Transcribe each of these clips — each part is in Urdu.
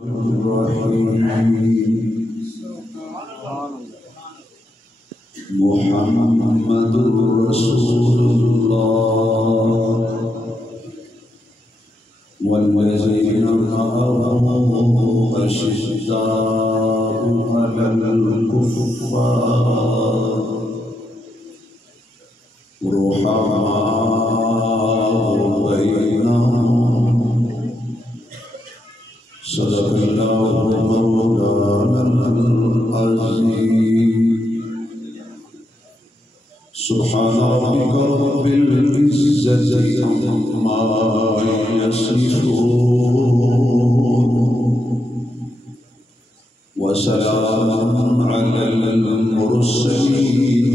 محمد رسول الله والذين معه أشداء على الكفار رحماء بينهم صدق الله مولانا العظيم سبحان ربك رب العزة عما يصفون وسلام على المرسلين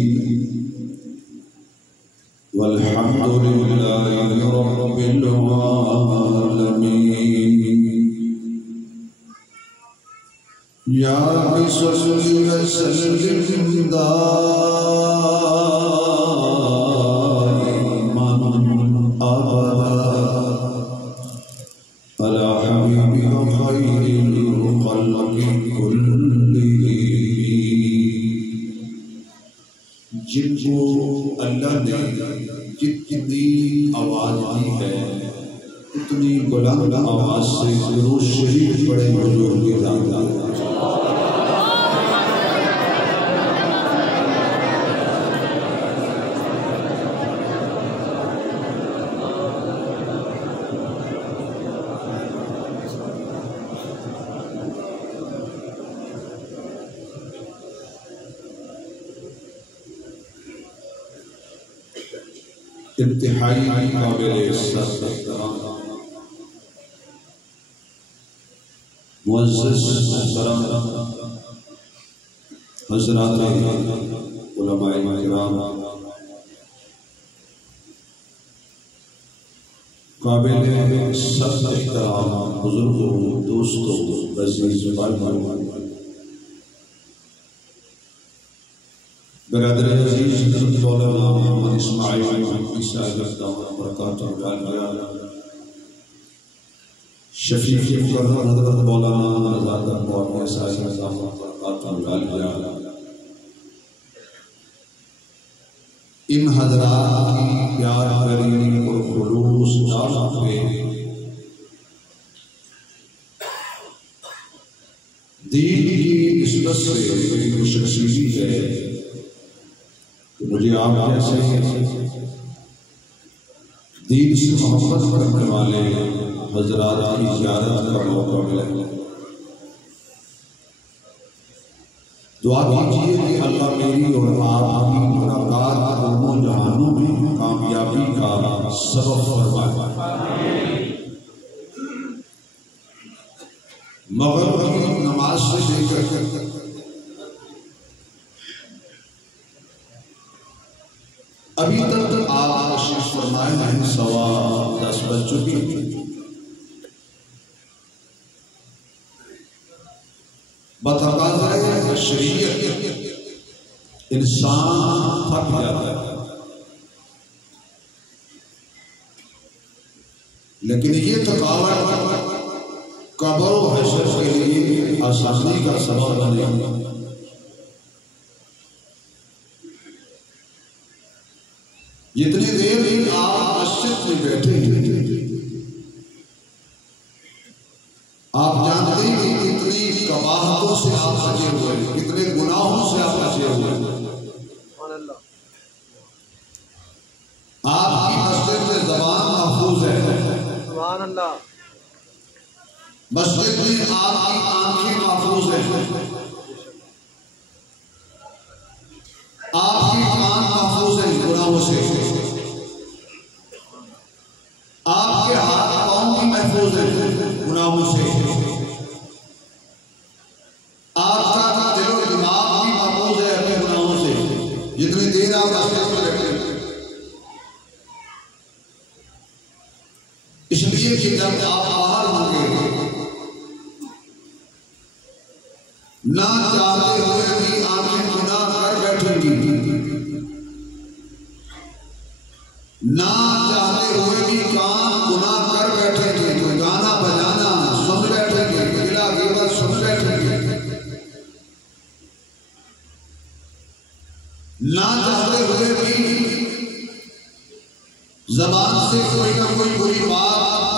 والحمد لله رب العالمين يا رب صل وسلم دائما أبدا على حبيبك خير الخلق كلهم جن کو اللہ نے جتنی آواز دی ہے اتنی بلند آواز سے درود شریف پڑھے حضور کی ذات انتہائی قابل عزت احترام معزز محترم حضرات علماء کرام قابل سخت احترام بزرگوں دوستوں عزیز بھائیوں برادر عزیز حضرت مولانا محمد اسماعیل صاحب برکاتہ العالیہ شفیع مقرر حضرت مولانا رضا مولانا صاحب برکاتہ العالیہ ان حضرات کی پیار بھری اور خلوص دعوت پہ دین کی نسبت سے میری خوشنصیبی ہے مجھے آپ جیسے دین سے محبت کرنے والے حضرات کی زیارت کا موقع ملا دعا کیجیے کہ اللہ میری اور آپ کی ملاقات دونوں جہانوں میں کامیابی کا سبب فرمائے مغرب کی نماز سے لے کر ابھی تک آپ تشریف فرمائے ہیں 10:15 بج چکی بتقاضۂ شریعت انسان تھک جاتا ہے لیکن یہ تھکاوٹ قبر و حشر کے لیے آسانی کا سبب بنے جتنی دیر بھی آپ مسجد میں بیٹھے ہیں آپ جانتے ہیں کہ کتنی قباحتوں سے آپ بچے ہوئے ہیں کتنے گناہوں سے آپ بچے ہوئے ہیں آپ کی مسجد میں زبان محفوظ ہے سبحان اللہ مسجد میں آپ کی آنکھیں محفوظ ہیں آپ کی کان محفوظ ہیں گناہوں سے آپ کے ہاتھ پاؤں بھی محفوظ ہیں گناہوں سے آپ کا دل و دماغ بھی محفوظ ہے اپنے گناہوں سے جتنی دیر آپ مسجد میں رہتے ہیں اس لیے کہ جب آپ باہر ہوں گے نہ چاہتے ہوئے بھی آنکھیں گناہ کر بیٹھیں گی نہ چاہتے ہوئے بھی کان گناہ کر بیٹھیں گے تو گانا بجانا سن بیٹھیں گے گلا نہ چاہتے ہوئے بھی زبان سے کوئی نہ کوئی بری بات،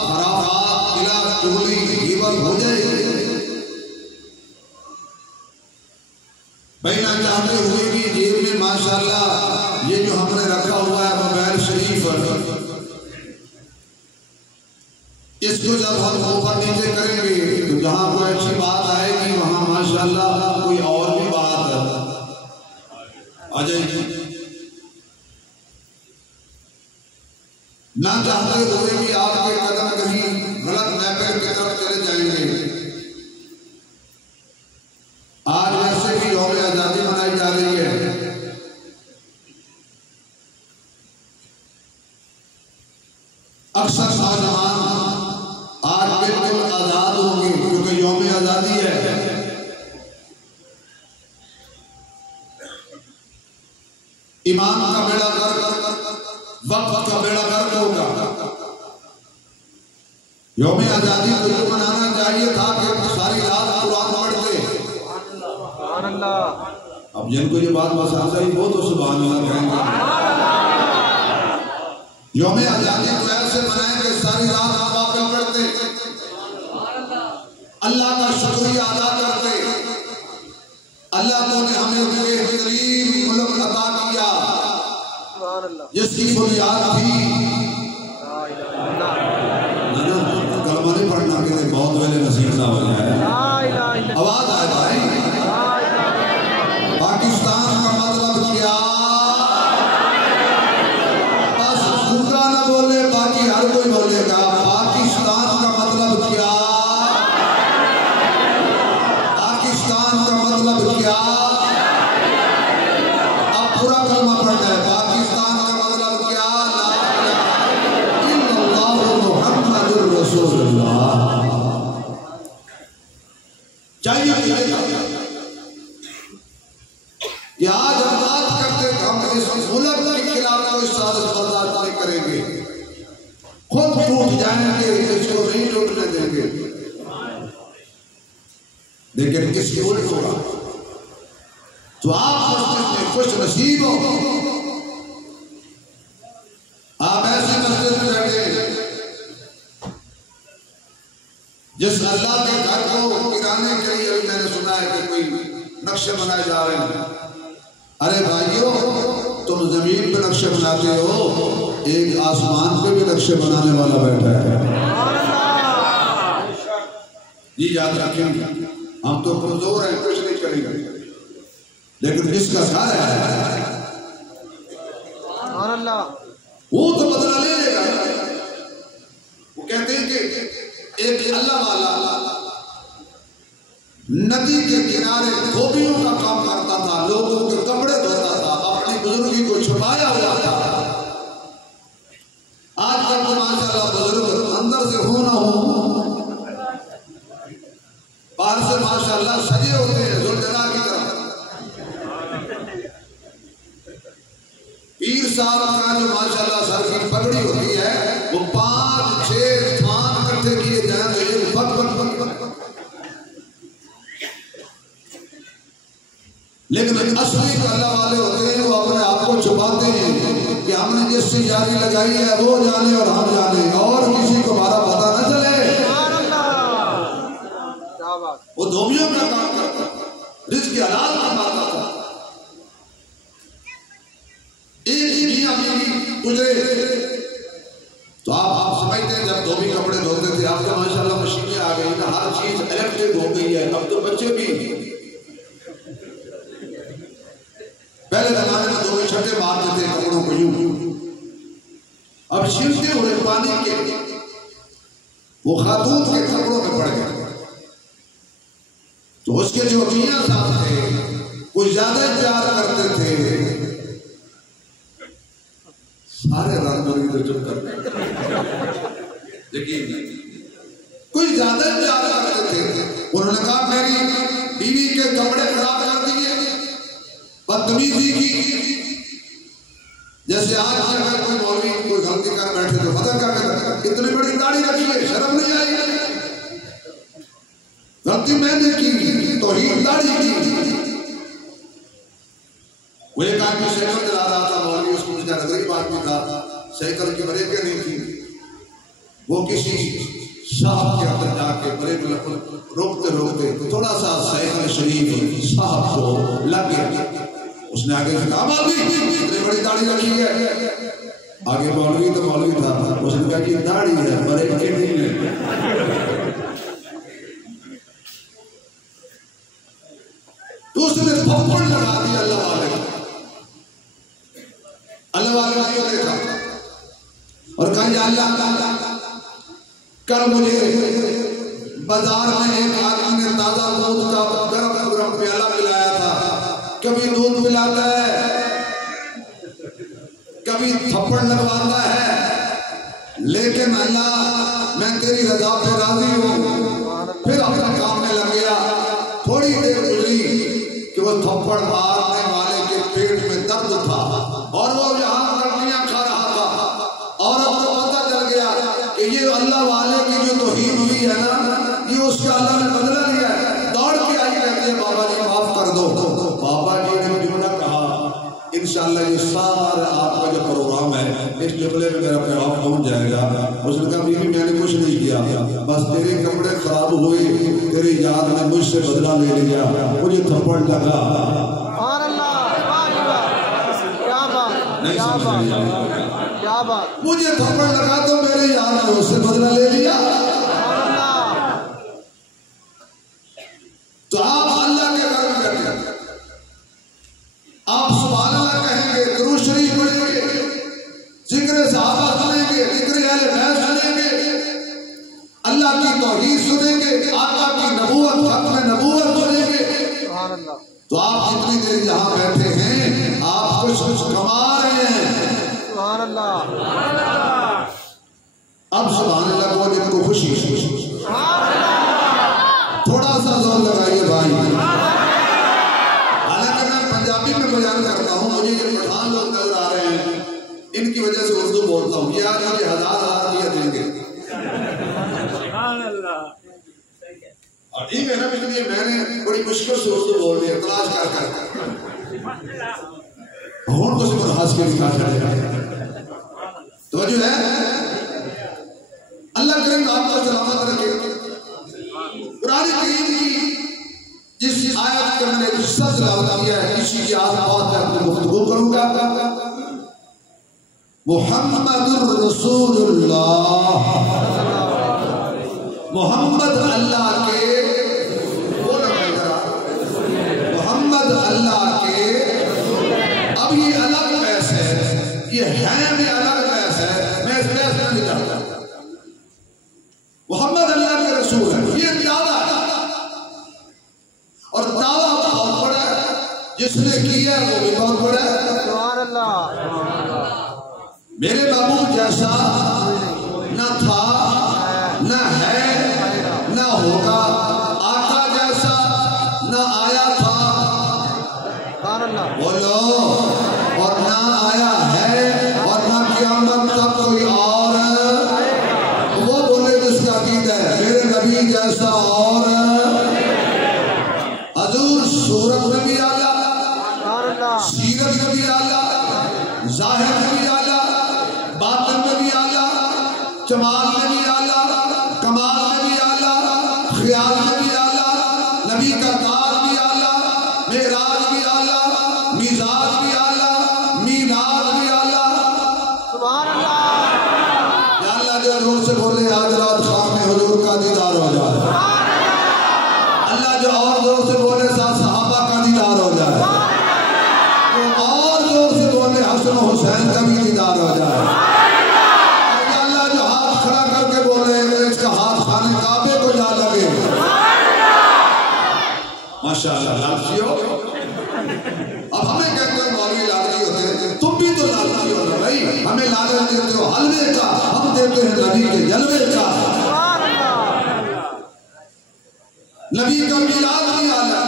خرافات، خلاف چغلی، غیبت ہو جائے گی۔ بھائی نہ چاہتے ہوئے بھی جیب میں ماشاءاللہ یہ جو ہم نے رکھا ہوا ہے موبائل شریف، اس کو جب ہم اوپر نیچے کریں گے تو جہاں کوئی اچھی بات آئے گی وہاں ماشاءاللہ کوئی اور بھی بات آ جائے گی۔ نہ چاہتے ہوئے بھی آپ کے قدم کہیں غلط محفل کی طرف چلے جائیں گے۔ آج ویسے بھی یوم آزادی منائی جا رہی ہے، اکثر نوجوان آج بالکل آزاد ہوں گے کیونکہ یوم آزادی ہے۔ ایمان کا بیڑا گرک، وقت کا بیڑا گرک ہوگا۔ یوم آزادی کو جو منانا چاہیے تھا کہ ساری رات قرآن پڑھتے۔ اب جن کو یہ بات پسند آئی وہ تو سبحان اللہ کہیں گے۔ یوم آزادی کو ایسے منائیں کہ ساری رات نوافل پڑھتے، اللہ کا شکریہ ادا کرتے۔ اللہ تو نے ہمیں بہترین ملک عطا کیا جس کی بنیاد تھی، کلمہ نہیں پڑھنا کہ بہت ویلے نصیب نہ ہو جائے، آواز آئے بھائی۔ پاکستان کا مطلب کیا؟ بس خدا نہ بولے باقی ہر کوئی بولے گا۔ پاکستان کا مطلب کیا؟ پاکستان کا مطلب کیا؟ اب پورا کلمہ پڑھنا ہے۔ پاکستان کا مطلب کیا؟ لا الہ الا اللہ محمد رسول اللہ۔ چاہیے کہ آج ہم بات کرتے ہیں ہم اس ملک کے خلاف کوئی سازش برداشت نہیں کریں گے، خود ٹوٹ جائیں گے، اس کو نہیں ٹوٹنے دیں گے۔ لیکن کس کی الٹ ہوگا تو آپ مسجد میں خوش نصیب ہو، آپ ایسی مسجد میں بیٹھے جس اللہ کے گھر کو گرانے کے لیے میں نے سنا ہے کہ کوئی نقشے بنائے جا رہے ہیں۔ ارے بھائیو، تم زمین پہ نقشے بناتے ہو، ایک آسمان پہ بھی نقشے بنانے والا بیٹھا ہے۔ جی یاد رکھیں، ہم تو کمزور ہیں، کچھ نہیں کریں گے، لیکن جس کا گھر ہے وہ تو بدلہ لے لے گا۔ وہ کہتے ہیں کہ ایک اللہ والا ندی کے کنارے دھوبیوں کا کام کرتا تھا، لوگوں کے کپڑے دھوتا تھا، اپنی بزرگی کو چھپایا ہوا تھا۔ آج کل تو ماشاءاللہ بزرگ اندر سے ہو نہ ہو، باہر سے ماشاءاللہ سجے ہوتے ہیں ذوالجلال کی طرح۔ پیر صاحب کا جو ماشاءاللہ سر کی پگڑی ہوتی ہے وہ 5-6 تھان اکٹھے کیے جائیں تو ایک بک لیکن اصلی جو اللہ والے ہوتے ہیں وہ اپنے آپ کو چھپاتے ہیں کہ ہم نے جس سے جاری لگائی ہے وہ جانے اور ہم جانے، اور کسی کو ہمارا پتہ نہ چلے۔ وہ دھوبیوں کا کام کرتا تھا، رزق حلال کماتا تھا۔ ایک میاں بیوی گزرے تو آپ سمجھتے ہیں جب دھوبی کپڑے دھوتے تھے، آپ تو ماشاءاللہ مشینیں آ گئی نا، ہر چیز الیکٹرک ہو گئی ہے، اب تو بچے بھی پہلے زمانے میں دھوبی چھٹے مارتے تھے کپڑوں کو یوں، اب چھلتے ہوئے پانی کے وہ خاتون کے کپڑوں میں پڑ گئے تو اس کے جو میاں صاحب تھے کوئی زیادہ پیار کرتے تھے، سارے رات بھر ادھر چپ کر دیکھیے، کوئی زیادہ پیار کرتے تھے، انہوں نے کہا میری بیوی کے کپڑے خراب کر دیے، بدتمیزی کی۔ جیسے آج اگر کوئی مولوی کوئی غلطی کر بیٹھے تو پتہ کیا کرتا، اتنی بڑی داڑھی رکھی ہے، شرم نہیں آئی، غلطی میں نے کی، توہین داڑھی کی۔ وہ ایک آدمی سائیکل چلا رہا تھا، مولوی اس کو اس کا غریب آدمی تھا، سائیکل کی بریکیں نہیں تھی، وہ کسی صاحب کے اندر جا کے بریک روکتے روکتے تھوڑا سا سائیکل شریف صاحب کو لگ گیا. اس نے آگے سے کہا مولوی اتنی بڑی داڑھی رکھی ہے. آگے مولوی تو مولوی تھا، اس نے کہا یہ داڑھی ہے بریکیں نہیں ہے. تو اس نے تھپڑ لگا دیا اللہ والے کو. اللہ والے نے دیکھا اور کہا یا اللہ کل مجھے بازار میں ایک آدمی نے تازہ دودھ کا گرم پیالہ پلایا تھا، کبھی دودھ پلاتا ہے کبھی تھپڑ لگواتا ہے، لیکن اللہ میں تیری رضا پہ راضی ہوں. پھر اپنے کام میں لگ گیا. تھوڑی دیر گزری کہ وہ تھپڑ مارنے والے کے پیٹ میں درد تھا اور وہ یہاں کٹیاں کھا رہا تھا، اور اب تو پتہ چل گیا کہ یہ اللہ والے کی جو توہین ہوئی ہے نا، یہ اس کا اللہ نے بدلہ لیا ہے. دوڑ کے آئی کہتی ہے بابا جی معاف کر دو. بابا جی نے جملہ کہا انشاءاللہ یہ سارا آپ کا جو پروگرام ہے اس جملے میں میرا پیغام پہنچ جائے گا. اس نے کہا بیوی میں نے کچھ نہیں کیا، بس تیرے کپڑے خراب ہوئے، تیری یاد نے مجھ سے بدلہ لے لیا، مجھے تھپڑ لگا. نہیں سمجھ مجھے تھپڑ لگا تو میرے یار نے اس سے بدلہ لے لیا. تو آپ اللہ کے گھر میں بیٹھے آپ سبحان اللہ کہیں گے، درود شریف پڑھیں گے، ذکر صحابہ سنیں گے، ذکر اہل بیت سنیں گے، اللہ کی توحید سنیں گے، آقا کی نبوت ختم نبوت سنیں گے. تو آپ جتنی دیر جہاں بیٹھے ہیں آپ کچھ کما رہے ہیں. سبحان اللہ. اب سبحان اللہ کو جن کو خوشی تھوڑا سا زور لگائیے بھائی. حالانکہ میں پنجابی میں بیان کرتا ہوں، مجھے یہ پٹھان لوگ نظر آ رہے ہیں، ان کی وجہ سے اردو بولتا ہوں. یہ آج مجھے 1000 دیا دیں گے اور ٹھیک ہے نا، اس لیے میں نے بڑی مشکل سے اردو بول رہی ہے تلاش کر کر. ہون تو سب ہنس کے دکھا چاہے توجہ ہے. اللہ کریم آپ کو سلامت رکھے. قرآن کریم کی جس آیت کے میں نے قصہ تلاوت کیا ہے اسی کی آس پاس میں اپنی گفتگو کروں گا. محمد رسول اللہ، محمد اللہ کے محمد اللہ کے. اب یہ الگ بحث ہے، یہ ہے میں الگ بحث ہے، میں اس بحث میں نہیں جاتا. محمد اللہ کے رسول ہے، یہ دعویٰ ہے اور دعویٰ بہت بڑا ہے، جس نے کیا وہ بھی بہت بڑا ہے. سبحان اللہ. میرے محبوب جیسا نہ تھا نہ ہے نہ ہوگا، آقا جیسا نہ آیا تھا بولو اور نہ آیا ہے اور نہ قیامت تک کوئی اور. وہ بولے جس کا عقیدہ ہے میرے نبی جیسا اور حضور صورت میں بھی اعلیٰ، سیرت میں بھی اعلیٰ، ظاہر میں بھی اعلیٰ، باطن میں بھی اعلیٰ، جمال میں بھی اعلیٰ، کمال میں بھی اعلیٰ، خیال میں بھی اعلیٰ، نبی کا کار بھی اعلیٰ، معراج بھی اعلیٰ، میزاج بھی اعلیٰ، میلاد بھی اعلیٰ. سبحان اللہ. یا اللہ جو نور سے بولے آج رات خام میں حضور کا دیدار ہو جائے. اللہ جو اور زور سے بولے ساتھ صحابہ کا دیدار ہو جائے. اور زور سے بولے حسن و حسین کا بھی دیدار ہو جائے. اور اللہ جو ہاتھ کھڑا کر کے بولے اس کا ہاتھ خانے کعبے کو جا لگے. ماشاءاللہ لالچیو. اب ہمیں کہتے ہیں مولوی لالچی ہوتے ہیں، تم بھی تو لالچی ہو نا بھائی. ہمیں لالچ دیتے ہو حلوے کا، ہم دیتے ہیں نبی کے جلوے کا. نبی کا میلاد بھی اعلیٰ،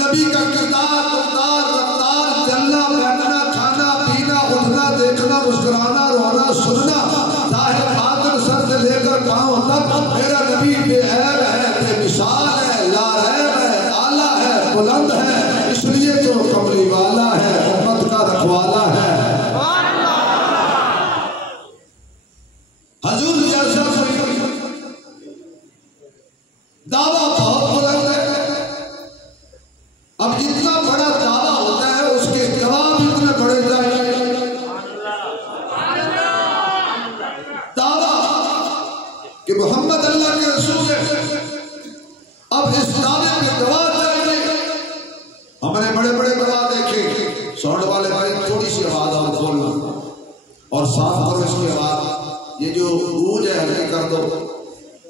نبی کا کردار رفتار رفتار چلنا بیٹھنا کھانا پینا اٹھنا دیکھنا مسکرانا رونا سننا ظاہر باطن سر سے لے کر پاؤں تک میرا نبی بے عیب ہے، بے مثال ہے، لا ریب ہے، اعلیٰ ہے، بلند ہے. اس لیے تو کملی والا دعویٰ بہت بلند ہے. اب جتنا بڑا دعویٰ ہوتا ہے اس کے جواب اتنے بڑے چاہیے. دعویٰ کہ محمد اللہ کے رسول ہے، اب اس دعوے میں گواہ چاہیے. ہم نے بڑے بڑے گواہ دیکھے. ساؤنڈ والے بھائی تھوڑی سی آواز آپ کھولنا اور صاف کرو اس کی آواز. یہ جو گونج ہے ہلکی کر دو.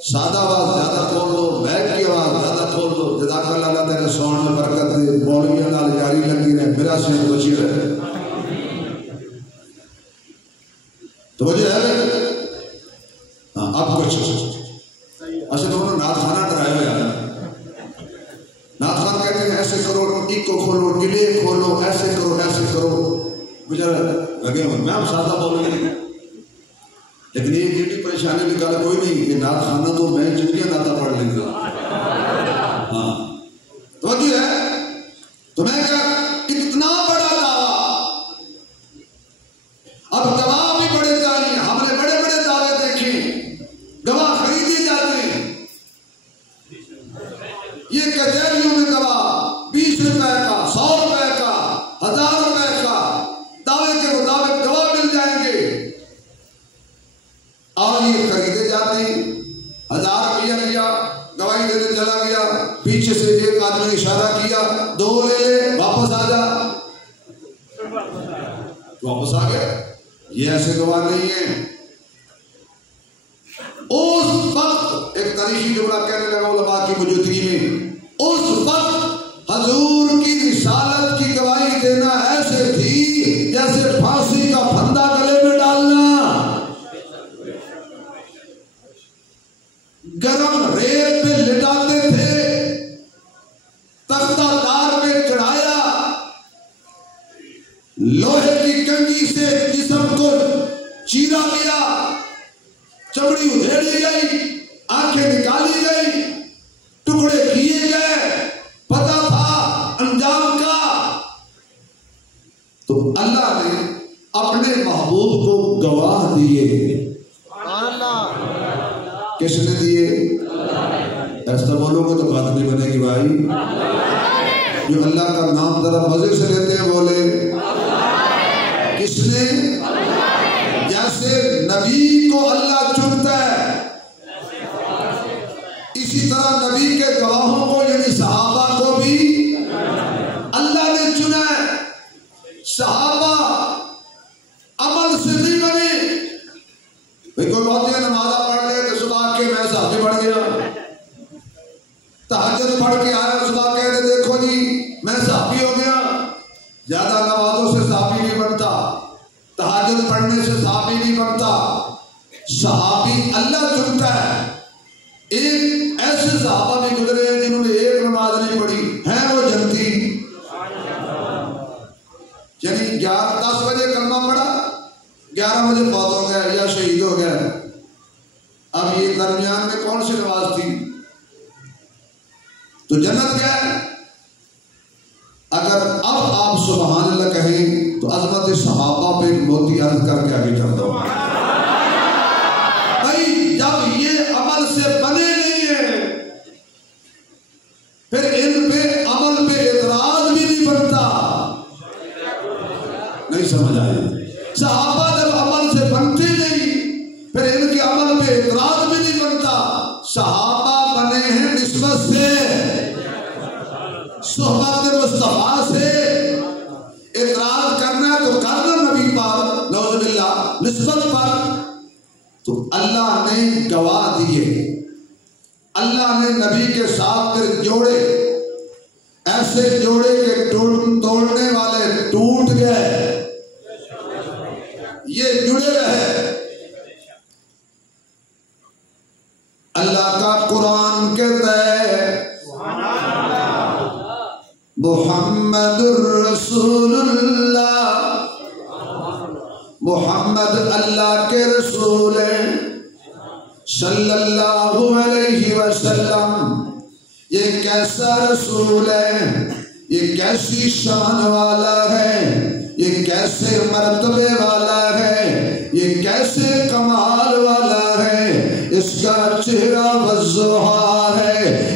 سادہ آواز زیادہ کھول دو، بیک کی آواز زیادہ کھول دو. جزاک اللہ، اللہ تیرے ساؤنڈ میں برکت دے. مولویوں نال جاری لگی رہے، میرا صحت بچی رہے. تو وجہ ہے اب کچھ اچھا تو انہوں نے نعت خانہ ڈرائے ہوئے ہیں. نعت خان کہتے ہیں ایسے کرو، ایک کو کھولو، ڈلے کھولو، ایسے کرو ایسے کرو. مجھے لگے ہوئے میں ہم سادہ بولوں گے، لیکن یہ ایڈی پریشانی کی گل کوئی نہیں کہ نعت خانہ تو میں چنگیاں نعتیں پڑھ لیں گا. ہاں توجہ ہے. تو میں کہا اتنا بڑا دعویٰ، اب گواہ بھی بڑے چاہیے. ہم نے بڑے بڑے دعوے دیکھے، گواہ خریدے جاتے ہیں. یہ کچہریوں میں گواہ 20 روپے کا، 100 روپے کا، 1000 روپے کا دعوے کے مطابق گواہ مل جائیں گے اور یہ خریدے جاتے ہیں. 1000 روپیہ لیا، گواہی دینے چلا گیا، پیچھے سے ایک آدمی نے اشارہ کیا، 2 لے لے، واپس آ جا. واپس آ گیا. یہ ایسے گواہ نہیں ہیں. اس وقت ایک تاریخی جملہ کہنے لگا علماء کی موجودگی میں، اس وقت حضور کی رسالت کی گواہی دینا ایسے تھی جیسے پھانسی کا پھندا گلے میں ڈالنا. گرم ریت پہ لٹاتے تھے، تختہ دار پہ چڑھایا، لوہے کی کنگھی سے جسم کو چیرا گیا، چمڑی ادھیڑی گئی، آنکھیں نکالی گئی، ٹکڑے کیے گئے. پتا تھا انجام کا. تو اللہ نے اپنے محبوب کو گواہ دیے. کس نے دیے؟ ایسا بولو گے تو بات نہیں بنے گی بھائی. جو اللہ کا نام ذرا مزے سے لیتے ہیں بولے کس نے؟ جیسے نبی کو اللہ چنتا ہے اسی طرح نبی کے گواہوں کو یعنی صحابہ کو بھی اللہ نے چنا ہے. صحابہ عمل سے نہیں بنے. کوئی بہت نمازہ پڑھ لے کہ صبح کے میں صحابی بڑھ گیا، تہجد پڑھ کے آیا صبح کہہ دے دیکھو جی میں صحابی ہو گیا. زیادہ نمازوں سے صحابی نہیں بنتا، تہجد پڑھنے سے صحابی نہیں بنتا. صحابی اللہ چنتا ہے. ایک ایسے صحابہ بھی گزرے ہیں جنہوں نے ایک نماز نہیں پڑھی، ہیں وہ جنتی. یعنی 10 بجے کلمہ پڑھا، 11 بجے فوت ہو گئے یا شہید ہو گئے. اب یہ درمیان میں کون سی نماز تھی؟ تو جنت کیا ہے؟ اگر اب آپ سبحان اللہ کہیں تو عظمت صحابہ پہ موتی عرض کر کے آگے چل دو. بھائی جب یہ عمل سے بنے نہیں ہیں پھر ان پہ عمل پہ اعتراض بھی نہیں بنتا. نہیں سمجھ آئی؟ صحابہ جب عمل سے بنتے نہیں پھر ان کے عمل پہ اعتراض بھی نہیں بنتا. صحابہ بنے ہیں نسبت سے، صحبت مصطفیٰ سے. اعتراض کرنا ہے تو کرنا نبی پر، نعوذ باللہ، نسبت پر. تو اللہ نے گواہ دیے. اللہ نے نبی کے ساتھ پھر جوڑے، ایسے جوڑے کہ توڑنے والے ٹوٹ گئے، یہ جڑے رہے. اللہ کا قرآن کہتا ہے محمد الرسول اللہ، محمد اللہ کے رسول ہیں صلی اللہ علیہ وسلم. یہ کیسا رسول ہے، یہ کیسی شان والا ہے، یہ کیسے مرتبے والا ہے، یہ کیسے کمال والا ہے. اس کا چہرہ والضحیٰ ہے،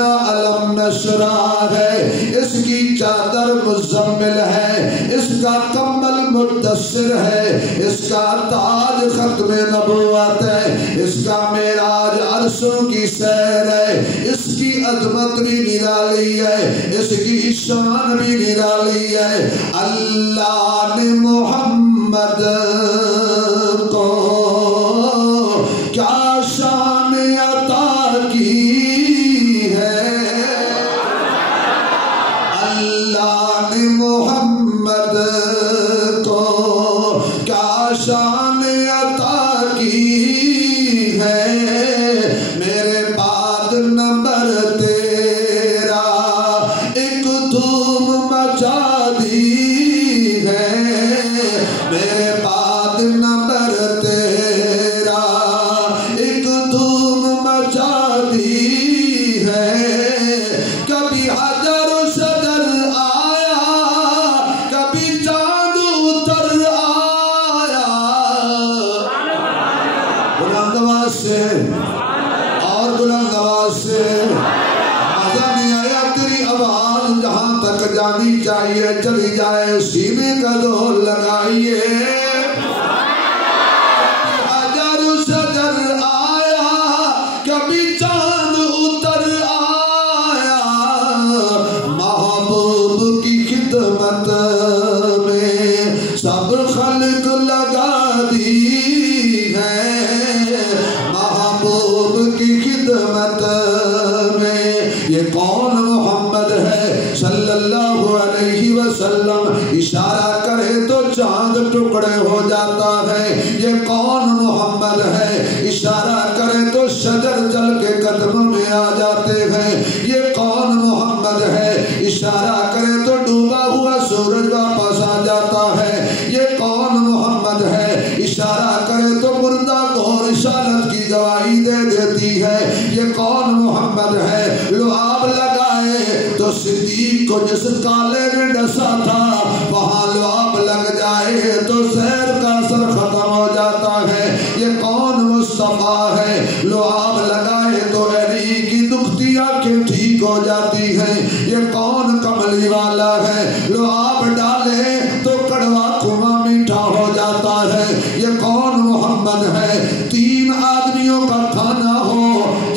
سینہ علم نشرہ ہے، اس کی چادر مزمل ہے، اس کا کمل مدثر ہے، اس کا تاج ختم نبوت ہے، اس کا معراج عرشوں کی سیر ہے، اس کی عظمت بھی نرالی ہے، اس کی شان بھی نرالی ہے۔ اللہ نے محمد کو کیا شان عطا کی ہے، اللہ نے محمد کو کیا شان عطا کی ہے، میرے بعد نمبر تیرا ایک دھوم مچا دی ہے، میرے بعد نمبر تیرا ایک دھوم مچا دی ہے، کبھی حجر و شجر آیا، کبھی چاند اتر آیا، بلند آواز سے اور بلند آواز سے، مزہ نہیں آیا؟ تیری آواز جہاں تک جانی چاہیے چلی جائے، سینے کا زور لگائیے۔ حجر و شجر آیا، کبھی چاند اتر آیا، محبوب کی خدمت میں سب خلق لگا دی ہے، محبوب کی خدمت میں یہ کون محمد ہے صلی اللہ علیہ وسلم، اشارہ کرے تو چاند ٹکڑے ہو جاتا ہے، یہ کون محمد ہے، اشارہ کرے تو شجر جل کے قدموں میں آ جاتے ہیں، یہ کون محمد ہے، اشارہ کرے تو ڈوبا ہوا سورج واپس آ جاتا ہے، یہ کون محمد ہے، اشارہ کرے تو مردہ کو رسالت کی گواہی دے دیتی ہے، یہ کون محمد ہے، لعاب لگائے تو صدیق کو جس کالے میں ڈسا تھا وہاں لعاب لگ جائے تو زہر کا اثر ختم ہو جاتا ہے، یہ کون مصطفیٰ ہے، لعاب لگائے تو علی کی دکھتی آنکھیں ٹھیک ہو جاتی ہیں، یہ کون کملی والا ہے، لعاب ڈالے تو کڑوا کنواں میٹھا ہو جاتا ہے، یہ کون محمد ہے، تین آدمیوں کا کھانا ہو،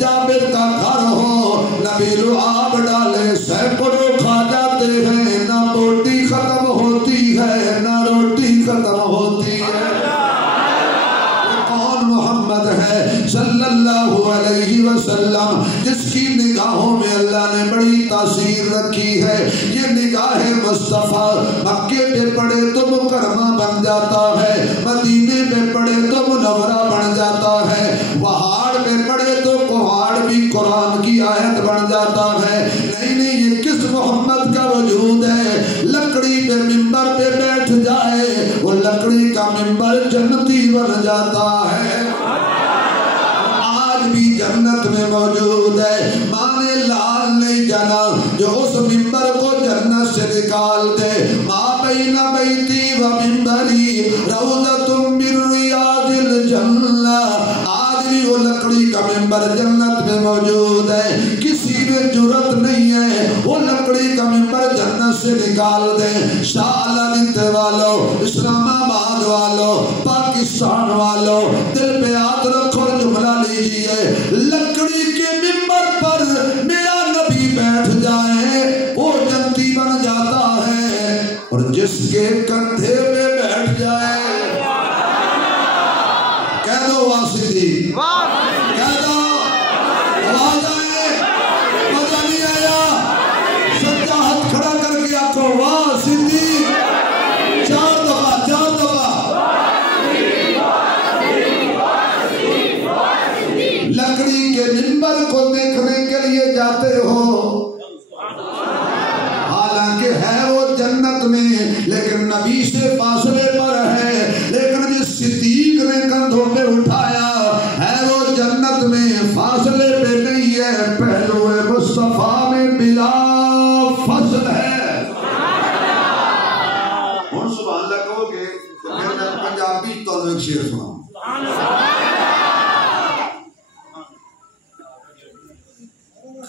جابر کا گھر ہو، نبی لعاب ڈالے سینکڑوں کھا جاتے ہیں، نہ روٹی ختم ہوتی ہے نہ روٹی ختم ہوتی ہے، یہ کون محمد ہے صلی اللہ علیہ وسلم، جس کی نگاہوں میں اللہ نے بڑی تاثیر رکھی ہے، یہ نگاہ مصطفیٰ مکے پہ پڑے تو مکرمہ بن جاتا ہے، مدینے پہ پڑے تو منورہ بن جاتا ہے، پہاڑ پہ پڑے تو پہاڑ بھی قرآن کی آیت بن جاتا ہے، نہیں نہیں یہ کس محمد کا وجود ہے، لکڑی پہ ممبر پہ بیٹھ جائے وہ لکڑی کا ممبر جنتی بن جاتا ہے، آج بھی جنت میں موجود ہے، مانے لال نہیں جانا جو اس ممبر کو جنت سے نکال دے، ما بین بیتی و ممبری روضۃ من ریاض الجنہ، آج بھی وہ لکڑی کا ممبر جنت میں موجود ہے، کسی میں جرت نہیں ہے وہ لکڑی کا ممبر جنت سے نکال دے، شاہ علالت والو، اسلام آباد والو، پاکستان والو، دل پہ ہاتھ رکھو جملہ لیجئے، لکڑی کے ممبر پر میرا نبی بیٹھ جائے وہ جنتی بن جاتا ہے، اور جس کے کندھے پہ بیٹھ جائے، کہہ دو واسطی، کہہ دو آواز آئے، مزہ نہیں آیا، سچا ہاتھ کھڑا کر کے آکھو واسطی، چار دفعہ، چار دفعہ، لکڑی کے ممبر کو دیکھنے کے لیے جاتے ہو، حالانکہ ہے وہ جنت میں لیکن نبی سے فاصلے پر ہے، لیکن جس صدیق نے کندھوں پہ اٹھایا ہے وہ جنت میں فاصلے پہ نہیں ہے، پہلو مصطفیٰ میں بلا فصل ہے، ہن سبحان اللہ کہو گے تو میں پنجابی تو ایک شعر سناؤں،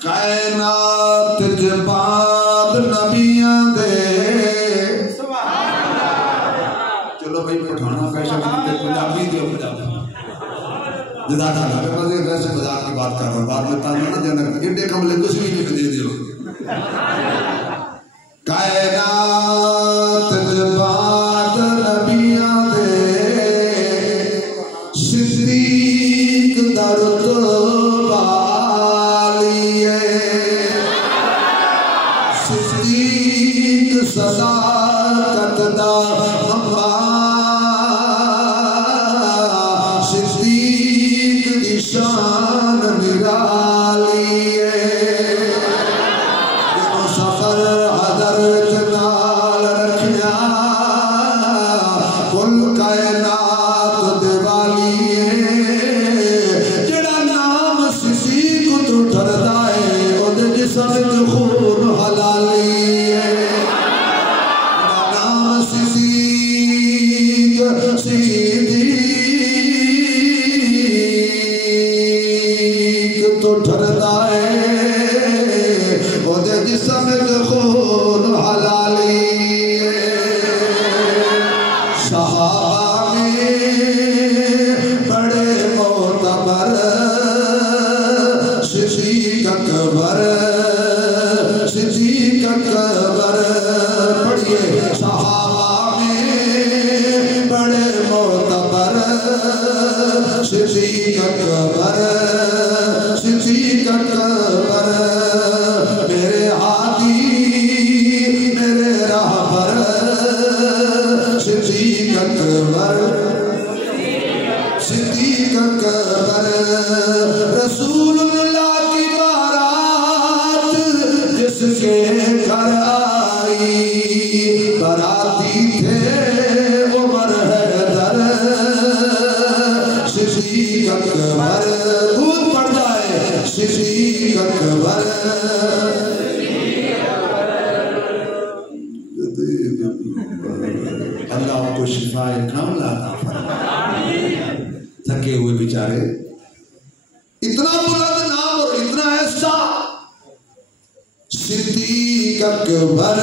کائنات جزاک اللہ میں ویسے مذاق کی بات کر رہا ہوں، بعد میں تانا نہ دینا انڈے کملے کچھ بھی نہیں دے دیو کائنات جباد نبیاں دے صدیق درد والیے صدیق صداقت دا شان نرالی سفر حضرت نال رکھیا کل کائنات دیوالی جڑا نام صدیق تو ڈردا ہے او دے جسم وچ خون حلالی جڑا نام صدیق تو ڈردا ہے وہ دے جسم خون حلالی صحابہ میں بڑے معتبر صدیق اکبر صدیق اکبر پڑھیے صحابہ میں بڑے معتبر صدیق اکبر صدیق اکبر میرے ہادی میرے راہبر صدیق اکبر صدیق اکبر رسول اللہ کی بارات جس کے گھر آئی باراتی تھے عمر حیدر صدیق اکبر صدیق اکبر اللہ کو شفاء کاملہ عطا فرمائے تھکے ہوئے بیچارے اتنا بلند نام اور اتنا ایسا صدیق اکبر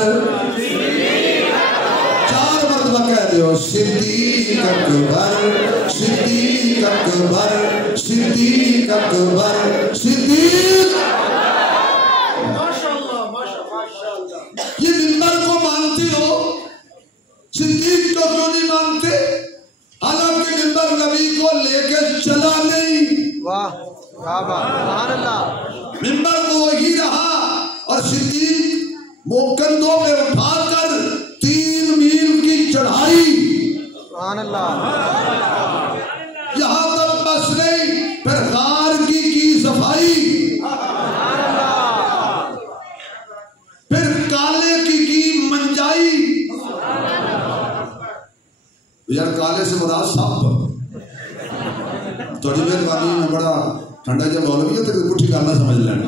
چار مرتبہ کہہ دیو صدیق اکبر صدیق اکبر صدیق اکبر صدیق یہ منبر کو مانتے ہو صدیق کو کیوں نہیں مانتے حالانکہ منبر نبی کو لے کے چلا نہیں واہ سبحان اللہ منبر تو وہی رہا اور صدیق وہ کندھوں میں اٹھا کر 3 میل کی چڑھائی سبحان اللہ یہاں تک بس نہیں پھر غار کی صفائی پھر کالے کی منجائی یار کالے سے مراد سپ تھوڑی مہربانی میں بڑا ٹھنڈا جب مولوی ہے تو پٹھی گانا سمجھ لینا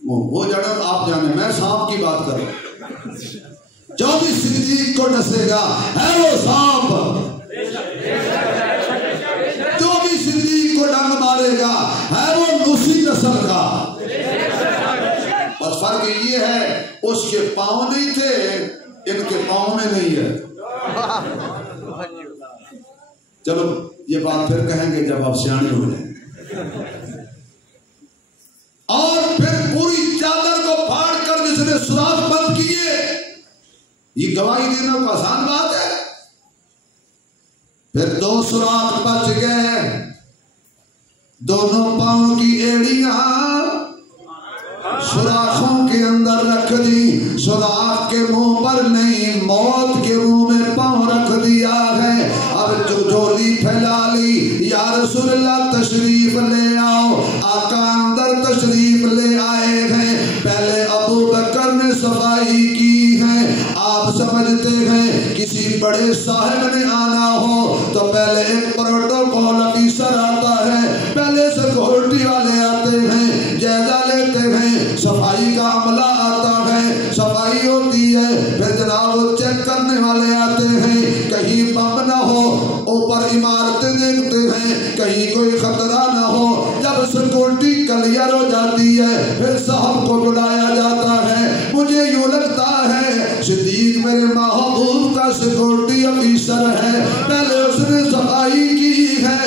وہ جڑا آپ جانے میں سانپ کی بات کر رہا ہوں جو بھی صدیق کو ڈسے گا ہے وہ سانپ جو بھی صدیق کو ڈنگ مارے گا ہے وہ نوسی نسل کا بس فرق یہ ہے اس کے پاؤں نہیں تھے ان کے پاؤں میں نہیں ہے چلو یہ بات پھر کہیں گے جب آپ سیانے ہو جائیں اور پھر پوری چادر کو پھاڑ کر جس نے سوراخ بند کیے یہ گواہی دینا کو آسان بات ہے پھر 2 سوراخ بچ گئے دونوں پاؤں کی ایڑیاں سوراخوں کے اندر رکھ دی سوراخ کے منہ پر نہیں موت کے منہ میں پاؤں رکھ دیا ہے اب جھولی پھیلا لی یا رسول اللہ تشریف لے آؤ آقا اندر تشریف لے آئے ہیں پہلے ابو بکر نے صفائی کی ہے آپ سمجھتے ہیں کسی بڑے صاحب نے آنا ہو تو پہلے ایک پروٹوکول افیسر آتا ہے پہلے سیکورٹی والے آتے ہیں جائزہ لیتے ہیں صفائی کا عملہ آتا ہے صفائی ہوتی ہے پھر جناب چیک کرنے والے آتے ہیں کہیں بم نہ ہو اوپر عمارتیں دیکھتے ہیں کہیں کوئی خطرہ نہ ہو جب سیکورٹی کلیئر ہو جاتی ہے پھر صاحب کو بلایا جاتا ہے مجھے یوں لگتا ہے صدیق میرے محبوب کا سیکورٹی افیسر ہے پہلے اس نے صفائی کی ہے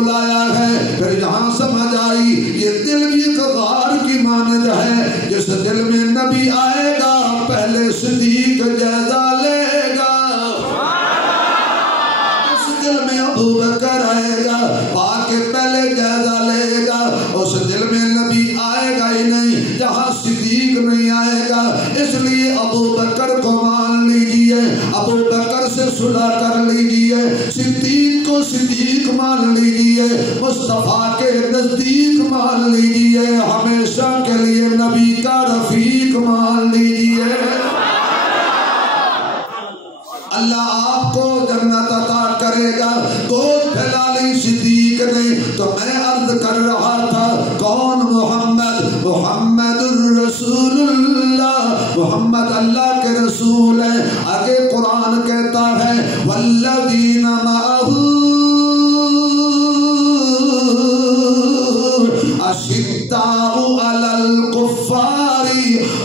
بلایا ہے. پھر یہاں سمجھ آئی یہ دل بھی ایک غار کی مانند ہے. جس دل میں نبی آئے گا پہلے صدیق جائزہ لے گا. اس دل میں ابو بکر آئے گا پاک پہلے جائزہ لے گا. اس دل میں نبی آئے گا ہی نہیں جہاں صدیق نہیں آئے گا. اس لیے ابو بکر کو مان لیجئے, ابو بکر سے صلح کر لیجئے, صدیق کو صدیق مان لیجئے, مصطفیٰ کے نزدیک مان لیجئے, ہمیشہ کے لیے نبی کا رفیق مان لیجئے. اللہ آپ کو جنت عطا کرے گا. گود پھیلا لی صدیق نے. تو میں عرض کر رہا تھا کون محمد؟ محمد الرسول اللہ, محمد اللہ کے رسول ہے. آگے قرآن کہتا ہے والذین معہ اشداء علی الکفار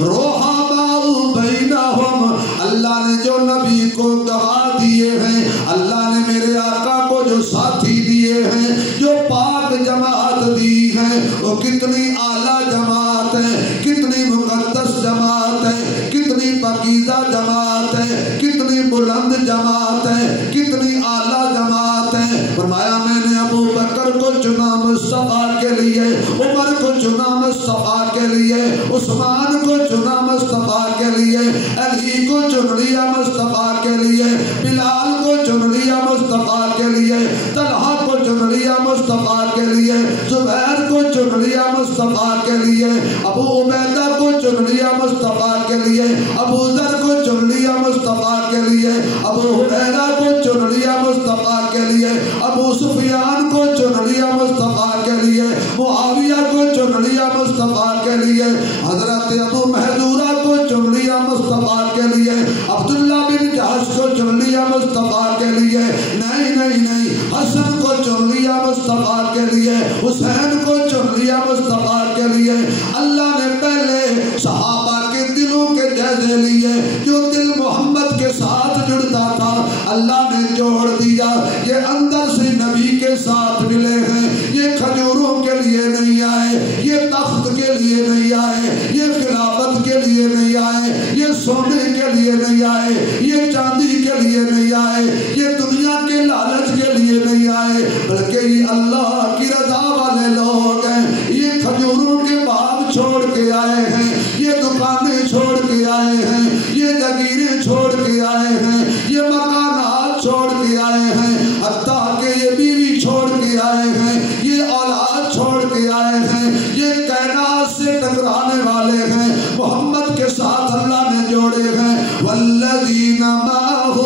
رحماء بینہم. اللہ نے جو نبی کو گواہ دیے ہیں, اللہ نے میرے آقا کو جو ساتھی دیے ہیں, جو پاک جماعت دی ہے, وہ کتنی اعلیٰ جماعت ہے, کتنی مقدس جماعت ہے, کتنی پاکیزہ جماعت ہے, کتنی بلند جماعت ہے, کتنی اعلیٰ جماعت ہے. فرمایا میں نے ابو بکر کو چنا مصطفیٰ کے لیے, عمر کو چنا مصطفیٰ کے لیے, عثمان کو چنا مصطفیٰ کے لیے, علی کو چن لیا مصطفیٰ کے لیے, بلال کو چن لیا مصطفیٰ کے لیے, طلحہ کو چن لیا مصطفیٰ کے لیے, زبیر کو چن لیا مصطفیٰ کے لیے, ابو عبیدہ کو چن لیا مصطفیٰ کے لیے, ابو ذر کو چن لیا مصطفیٰ کے لیے, ابو ہریرہ کو چن لیا مصطفیٰ کے لیے, ابو سفیان کو چن لیا مصطفیٰ کے لیے, معاویہ کو چن لیا مصطفیٰ کے لیے, حضرت ابو محذورہ کو چن لیا مصطفیٰ کے لیے, عبداللہ بن جہش کو چن لیا مصطفیٰ کے لیے, نہیں نہیں نہیں, حسن کو چن لیا مصطفیٰ کے لیے, حسین کو چن لیا مصطفیٰ کے لیے. اللہ نے پہلے صحابہ کے دلوں کے جائزے لیے. جو دل محمد کے ساتھ جڑتا تھا اللہ نے جوڑ دیا. یہ اندر سے نبی کے ساتھ ملے ہیں. یہ کھجوروں کے لیے نہیں آئے, یہ تخت کے لیے نہیں آئے, یہ خلافت کے لیے نہیں آئے, یہ سونے کے لیے نہیں آئے, یہ چاندی کے لیے نہیں آئے, یہ دنیا کے لالچ کے لیے نہیں آئے, بلکہ یہ اللہ کی رضا والے لوگ ہیں. یہ کھجوروں کے باغ چھوڑ کے آئے ہیں, یہ دکانیں چھوڑ کے آئے ہیں, یہ جگیریں چھوڑ کے آئے ہیں, یہ مکانات چھوڑ کے آئے ہیں, حتیٰ کہ یہ بیوی چھوڑ کے آئے ہیں, یہ اولاد چھوڑ کے آئے ہیں, یہ کائنات سے ٹکرانے والے ہیں. محمد کے ساتھ اللہ نے جوڑے ہیں. والذین معہ,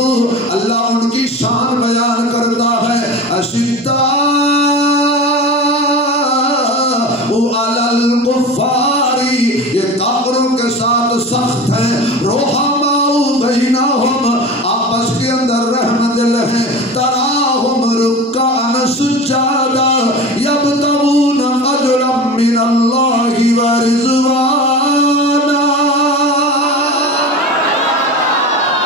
اللہ ان کی شان بیان کرتا ہے, اشداء علی الکفار, یہ کافروں کے ساتھ سخت ہیں. رحماء بینہم, آپس کے اندر رحم دل ہیں. تراہم رکعا سجادا یبتغون اجرا من اللہ ورضوانا.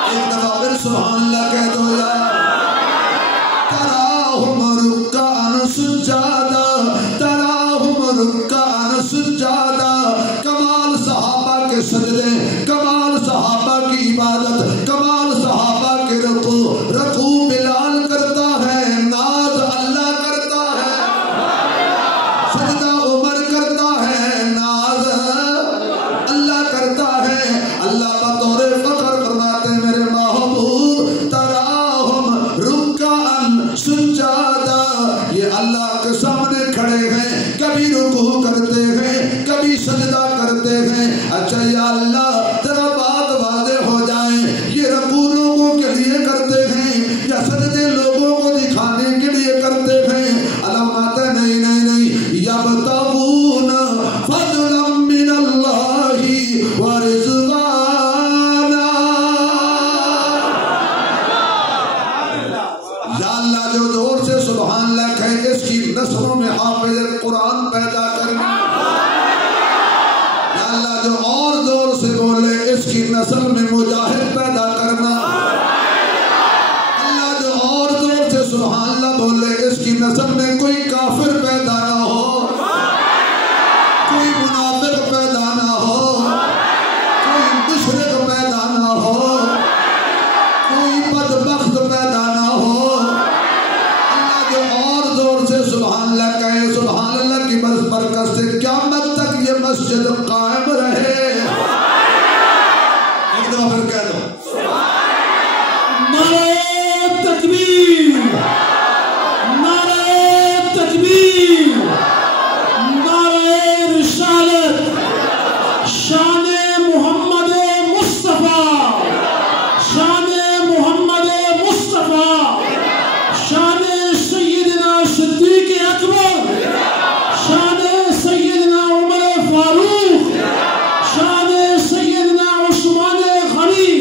ایک دفعہ پھر سبحان اللہ کہہ دو یار. تراہم رکعا سجادا, تراہم رکعا سجادا. کمال صحابہ کے سجدے, کمال صحابہ کی عبادت, کمال صحابہ کے رکوع. رکوع بلال کرتا ہے, ناز اللہ کرتا ہے. سجدہ عمر کرتا ہے, ناز اللہ کرتا ہے. اللہ بطور فخر فرماتے ہیں میرے محبوب تراہم رکعا سجادا. یہ اللہ کے سامنے کھڑے ہیں, کبھی رکوع کرتے ہیں, کبھی سجدہ کرتے ہیں. اچھا یا اللہ ذرا بات واضح ہو جائے, یہ رکوع لوگوں کے لیے کرتے ہیں یا سجدے لوگوں کو دکھانے کے لیے کرتے ہیں؟ علامات نہیں نہیں نہیں, یبتغون فضلا من اللہ ورضوانا. یا اللہ جو زور سے سبحان اللہ کہیں اس کی نسلوں میں حافظ قرآن پیدا کرنا. یا اللہ جو اور زور سے بولے اس کی نسل میں مجاہد پیدا کرنا. اللہ جو اور زور سے سبحان اللہ بولے اس کی نسل میں کوئی کافر پیدا نہ ہو، کوئی منافق پیدا نہ ہو، کوئی مشرک پیدا نہ ہو، کوئی بدبخت پیدا نہ ہو۔ اللہ کے اور زور سے سبحان اللہ کہے، سبحان اللہ کی برکت سے قیامت تک یہ مسجد قائم رہے۔ ایک دفعہ پھر کہہ دو نعرہ تکبیر، نعرہ تکبیر، نعرہ رسالت، شان محمد مصطفیٰ، شان محمد مصطفیٰ، شان سیدنا صدیق اکبر، شان سیدنا عمر فاروق، شان سیدنا عثمان غنی،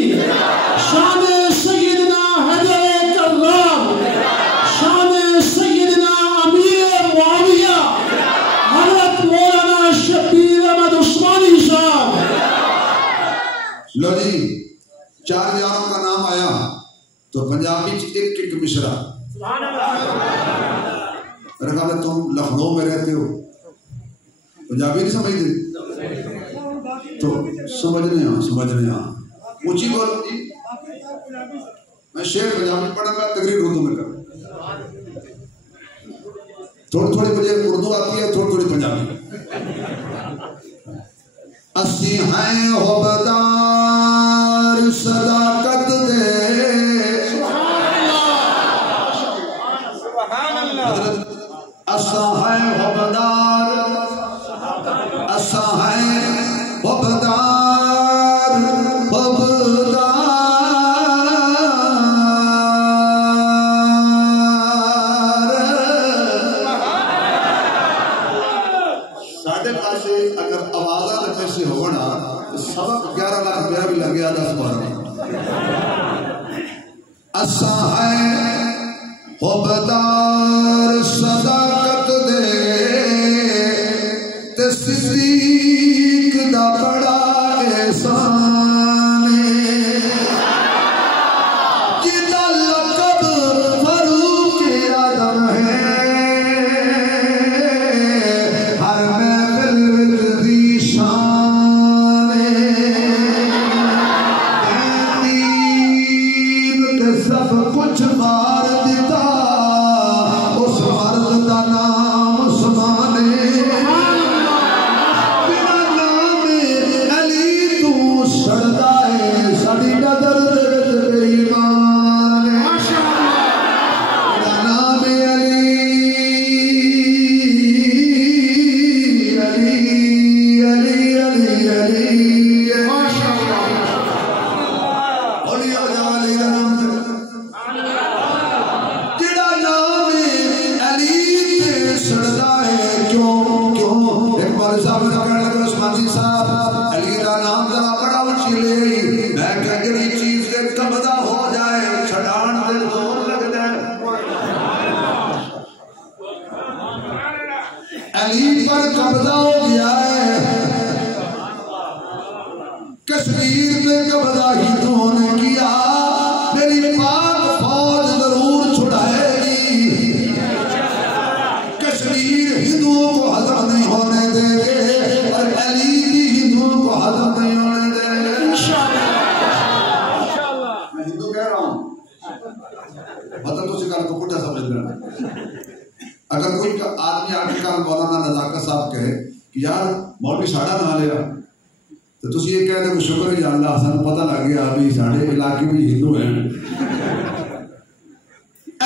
شان سیدنا حیدر کرام، شان سیدنا امیر معاویہ حضرت مولانا شبیر احمد عثمانی صاحب۔ لو جی، چار یاروں کا نام آیا تو پنجابی ایک ایک مشرا رکھا میں تم لکھنؤ میں رہتے ہو، پنجابی نہیں سمجھتے تو سمجھنے ہاں اونچی بولو جی۔ میں شعر پنجابی پڑھا گا، تقریر اردو میں کروں، تھوڑی مجھے اردو آتی ہے، تھوڑی پنجابی۔ اسی ہیں حبدار صداقت دے، اساں ہیں حبدار، اساں ہیں حبدار، حبدار۔ ساڑھے پاسے اگر آوازہ رکھنے سے ہونا تو سبق 11 لاکھ روپیہ بھی لگ گیا 10-12۔ اساں ہیں حبدار صداقت دے، تے صدیق دا بڑا احسان ہے، جدا لقب فاروق اعظم ہے، ہر محفل وچ دی شان ہے، دین تے سب کچھ مار دیتا اس مرد دا نام عثمان ہے، بنا نام علی تو سڑدا ہے، ساڈی نظر دے وچ بے ایمان ہے، بنا نام علی، علی علی علی علی اولیاء علی دا نام جڑا نام علی تے سڑدا ہے، کیوں ایک بار صاحب نے کہنے لگے عثمانی صاحب علی دا نام ذرا بڑا اونچی لے، میں کہ جڑی چیز دے قبضہ ہو جائے چھڑان دے زور لگدا ہے۔ علی پر قبضہ ہو گیا ہے، کشمیر میں قبضہ ہندوؤں نے کیا، میری پاک فوج ضرور چھڑائے گی، کشمیر ہندوؤں کو ہضم نہیں ہونے دیں گے، اور علی بھی ہندوؤں کو ہضم نہیں ہونے دیں گے۔ میں ہندو کہہ رہا ہوں، مطلب تو سکال کو پٹھا سمجھ لینا۔ اگر کوئی آدمی آ کے کل مولانا نزاکت صاحب کہے کہ یار مولوی ساڑھا نہ لیا، تو تسی یہ کہہ دیں کہ شکر ہے یا اللہ سن پتہ لگ گیا ابھی ساڑھے علاقے میں ہندو ہیں۔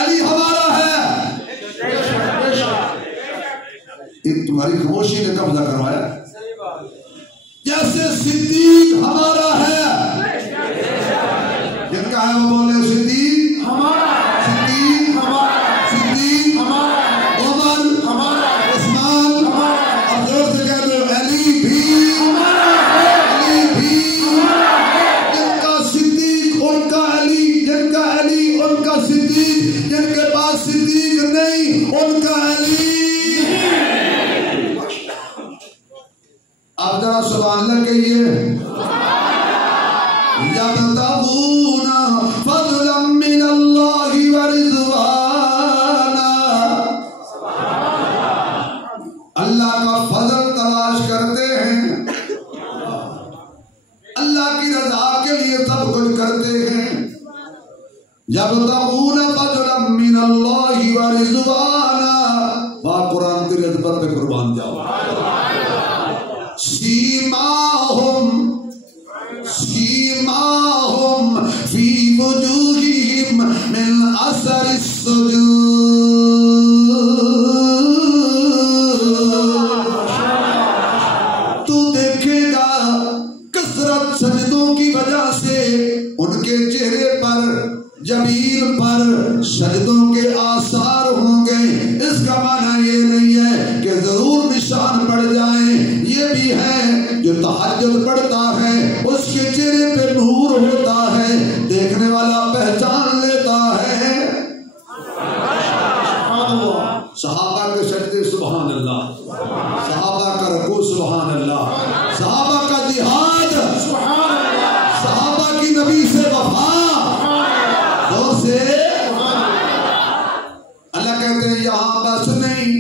علی ہمارا ہے، ایک تمہاری خاموشی نے قبضہ کروایا، جیسے صدیق ہمارا ہے، جن کا ہے وہ بولے صدیق ہمارا، صدیق ہمارا، صدیق ہمارا، عمر ہمارا، عثمان ہمارا، اب زور سے کہہ دو علی بھی ہمارا ہے، علی بھی ہمارا ہے، جن کا صدیق ان کا علی، جن کا علی ان کا صدیق، جن کے پاس صدیق نہیں ان کا علی۔ اب ذرا سبحان اللہ کہیے، یبتغون فضلا من اللہ ورضوانا، یبتغون فضلا من اللہ ورضوانا. واہ قرآن کی عظمت پہ قربان جاؤ. سیماہم فی وجوہہم من اثر السجود. تو دیکھے گا کثرت سجدوں کی وجہ سے ان کے چہرے پر جبین پر سجدوں کے آثار ہوں گے. اس کا معنی یہ نہیں ہے کہ ضرور نشان پڑ جائیں. یہ بھی ہے جو تہجد پڑھتا ہے اس کے چہرے پہ نور ہوتا ہے, دیکھنے والا پہچان لیتا ہے. صحابہ کے سجدے سبحان اللہ, صحابہ کا رکوع سبحان اللہ, صحابہ کا جہاد سبحان اللہ, صحابہ کی نبی سے وفا سے. اللہ کہتے ہیں یہاں بس نہیں,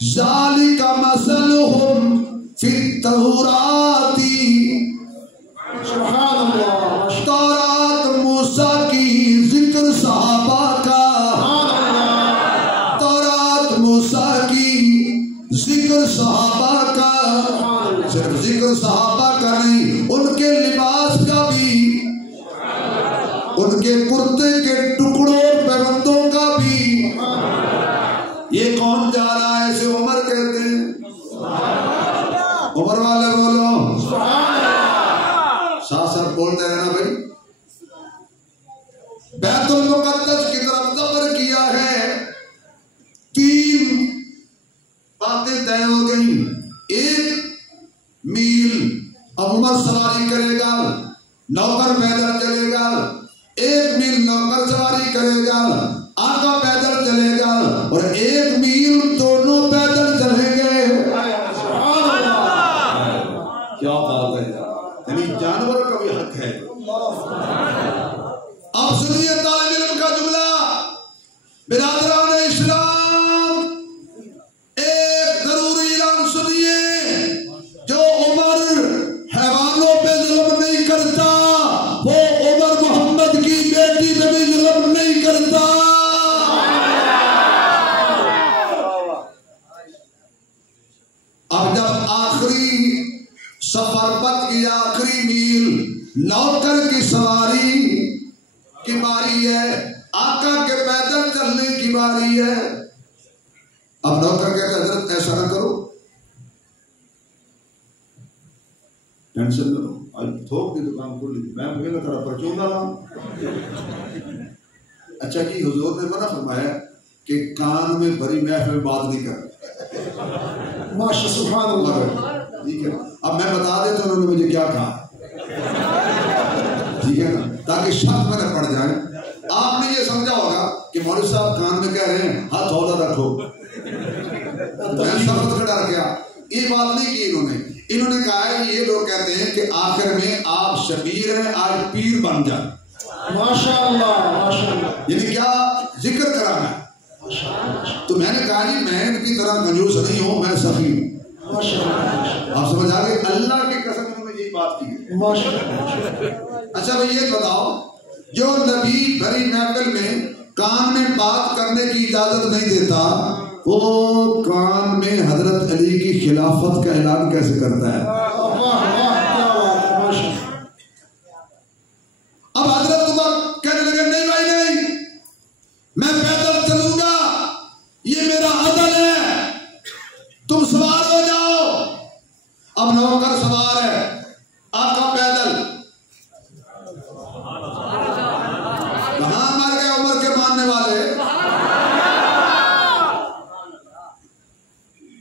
ذالک مثلہم فی التوراۃ. سبحان اللہ. تورات موسیٰ کی ذکر صحابہ کا, تورات موسیٰ کی ذکر صحابہ کا, صرف ذکر صحابہ کا نہیں, ان کے لباس کا بھی, ان کے کرتے کے ٹکڑوں پیبندوں کا بھی. یہ کون جا رہا ہے؟ اسے عمر کہتے ہیں. عمر والے بولو ساتھ ساتھ بولتے رہنا بھائی. بیت المقدس کی طرف سفر کیا ہے, 3 باتیں طے ہو گئی. 1 میل عمر سواری کرے گا, نوکر پیدل چلے گا. 1 میل نوکر سواری کرے گا, آقا پیدل چلے گا, اور 1 میل دونوں پیدل چلیں گے. کیا بات ہے, یعنی جانور کا بھی حق ہے. اب سنیے طالب علم کا جملہ. برادران اسلام, ایک ضروری اعلان سنیے. جو عمر حیوانوں پہ ظلم نہیں کرتا وہ عمر محمد کی بیٹی پہ بھی ظلم نہیں کرتا. اب جب آخری سفر پت کی آخری میل نوکر کی سواری کی باری ہے, آقا کے پیدل چلنے کی باری ہے. اب نوکر کہتے حضرت ایسا نہ کرو, ٹینشن نہ لو, آج تھوک دی دکان کھول لی, میں بھیگا تھا پرچون ڈالا. اچھا جی, حضور نے منع فرمایا کہ کان میں بھری محفل بات نہیں کر. ماشاء سبحان اللہ. ٹھیک ہے, اب میں بتا دیتا ہوں انہوں نے مجھے کیا کہا, ٹھیک ہے نا, تاکہ شک میں نہ پڑ جائے. آپ نے یہ سمجھا ہوگا کہ مولوی صاحب کان میں کہہ رہے ہیں ہاتھ ہولہ رکھو, میں سخت کا ڈر گیا. یہ بات نہیں کی انہوں نے کہا ہے کہ یہ لوگ کہتے ہیں کہ آخر میں آپ شبیر ہیں, آج پیر بن جائیں. ماشاءاللہ ماشاءاللہ. یعنی کیا ذکر کرانا ہے. تو میں نے کہا جی میں ان کی طرح کنجوس نہیں ہوں, میں سخی ہوں. آپ سمجھ آ گئے, اللہ کی قسم انہوں نے یہی بات کی. اچھا بھائی یہ بتاؤ, جو نبی بھری محفل میں کان میں بات کرنے کی اجازت نہیں دیتا وہ کان میں حضرت علی کی خلافت کا اعلان کیسے کرتا ہے؟ اب حضرت عمر کہنے لگے نہیں بھائی نہیں, میں پیدل چلوں گا, یہ میرا عدل ہے, تم سوار ہو جاؤ. اب نوکر سوار ہے, آقا پیدل. کہاں مر گئے عمر کے ماننے والے؟